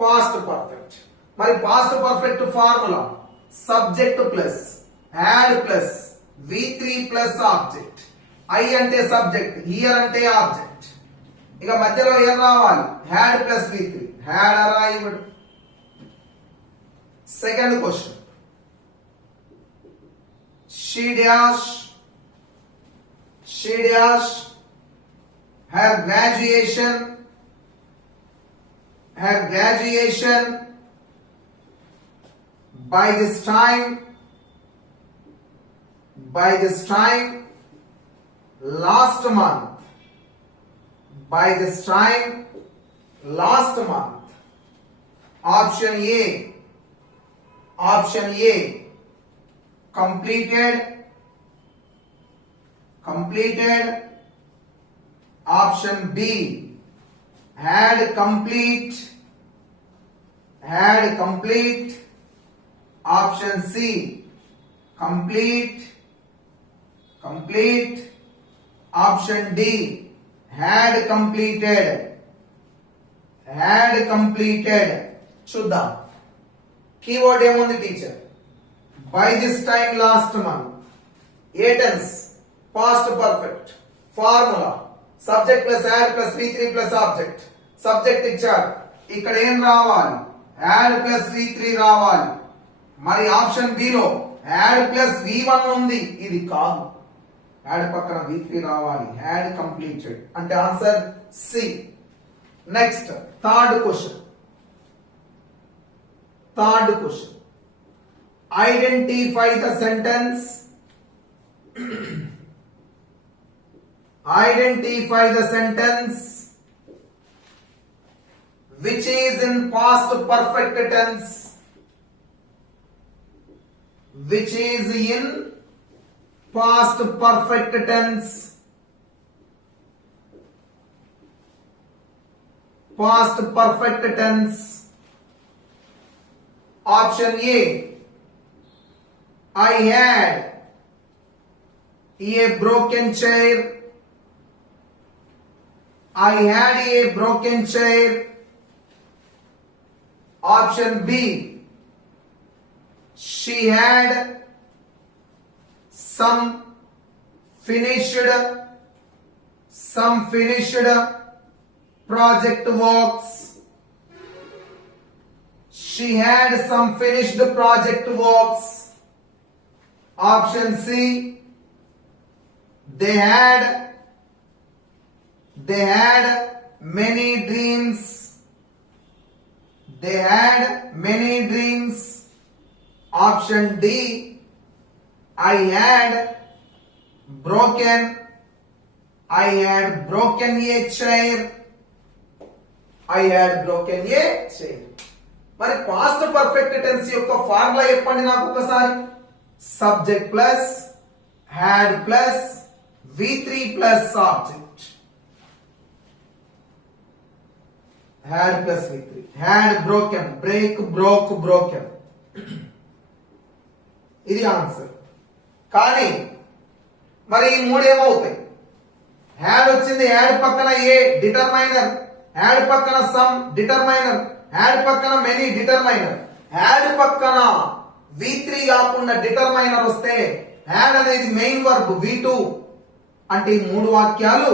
Past perfect. మరి past perfect formula subject plus had plus V3 plus object. I అంటే subject, here అంటే object. ఇక మధ్యలో ఏం రావాలి? Had plus V3, had arrived. Second question, she dash her graduation by this time last month. By this time last month. Option A completed. Option B had complete. Option C complete. Option D had completed. చూద్దాం. Keyword ఏముంది teacher? By this time last month. ఏ tense? Past perfect. Formula subject plus had plus V3 plus object. Subject ఇచ్చాడు, ఇక్కడ ఏం రావాలి? Had plus V3 రావాలి. మరి option B లో హ్యాడ్ ప్లస్ V1 ఉంది, ఇది కాదు. హ్యాడ్ పక్కన V3 రావాలి. హ్యాడ్ కంప్లీటెడ్ అంటే answer C. Next third question. Identify the sentence. Which is in past perfect tense. Past perfect tense. Option A, I had a broken chair. Option B, she had some finished project works. She had some finished project works. Option C, they had many dreams. Option D, I had broken a chair. మరి past perfect tense యొక్క formula చెప్పండి నాకు ఒకసారి. Subject plus had plus V3 plus object. Had plus V3. Had broken, broken. ఇది answer. కానీ మరి ఈ మూడు ఏమవుతాయి? హ్యాడ్ వచ్చింది, హ్యాడ్ పక్కన ఏ డిటర్మైనర్, హ్యాడ్ పక్కన సమ్ డిటర్మైనర్, హ్యాడ్ పక్కన మెనీ డిటర్మైనర్, హ్యాడ్ పక్కన V3 కాకుండా డిటర్మైనర్ వస్తే హ్యాడ్ అనేది మెయిన్ వర్బ్ V2 అంటే ఈ మూడు వాక్యాలు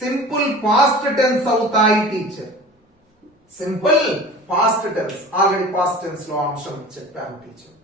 సింపుల్ పాస్ట్ టెన్స్ అవుతాయి teacher. Simple past tense. Already past tense లో అంశం చెప్పాను టీచర్.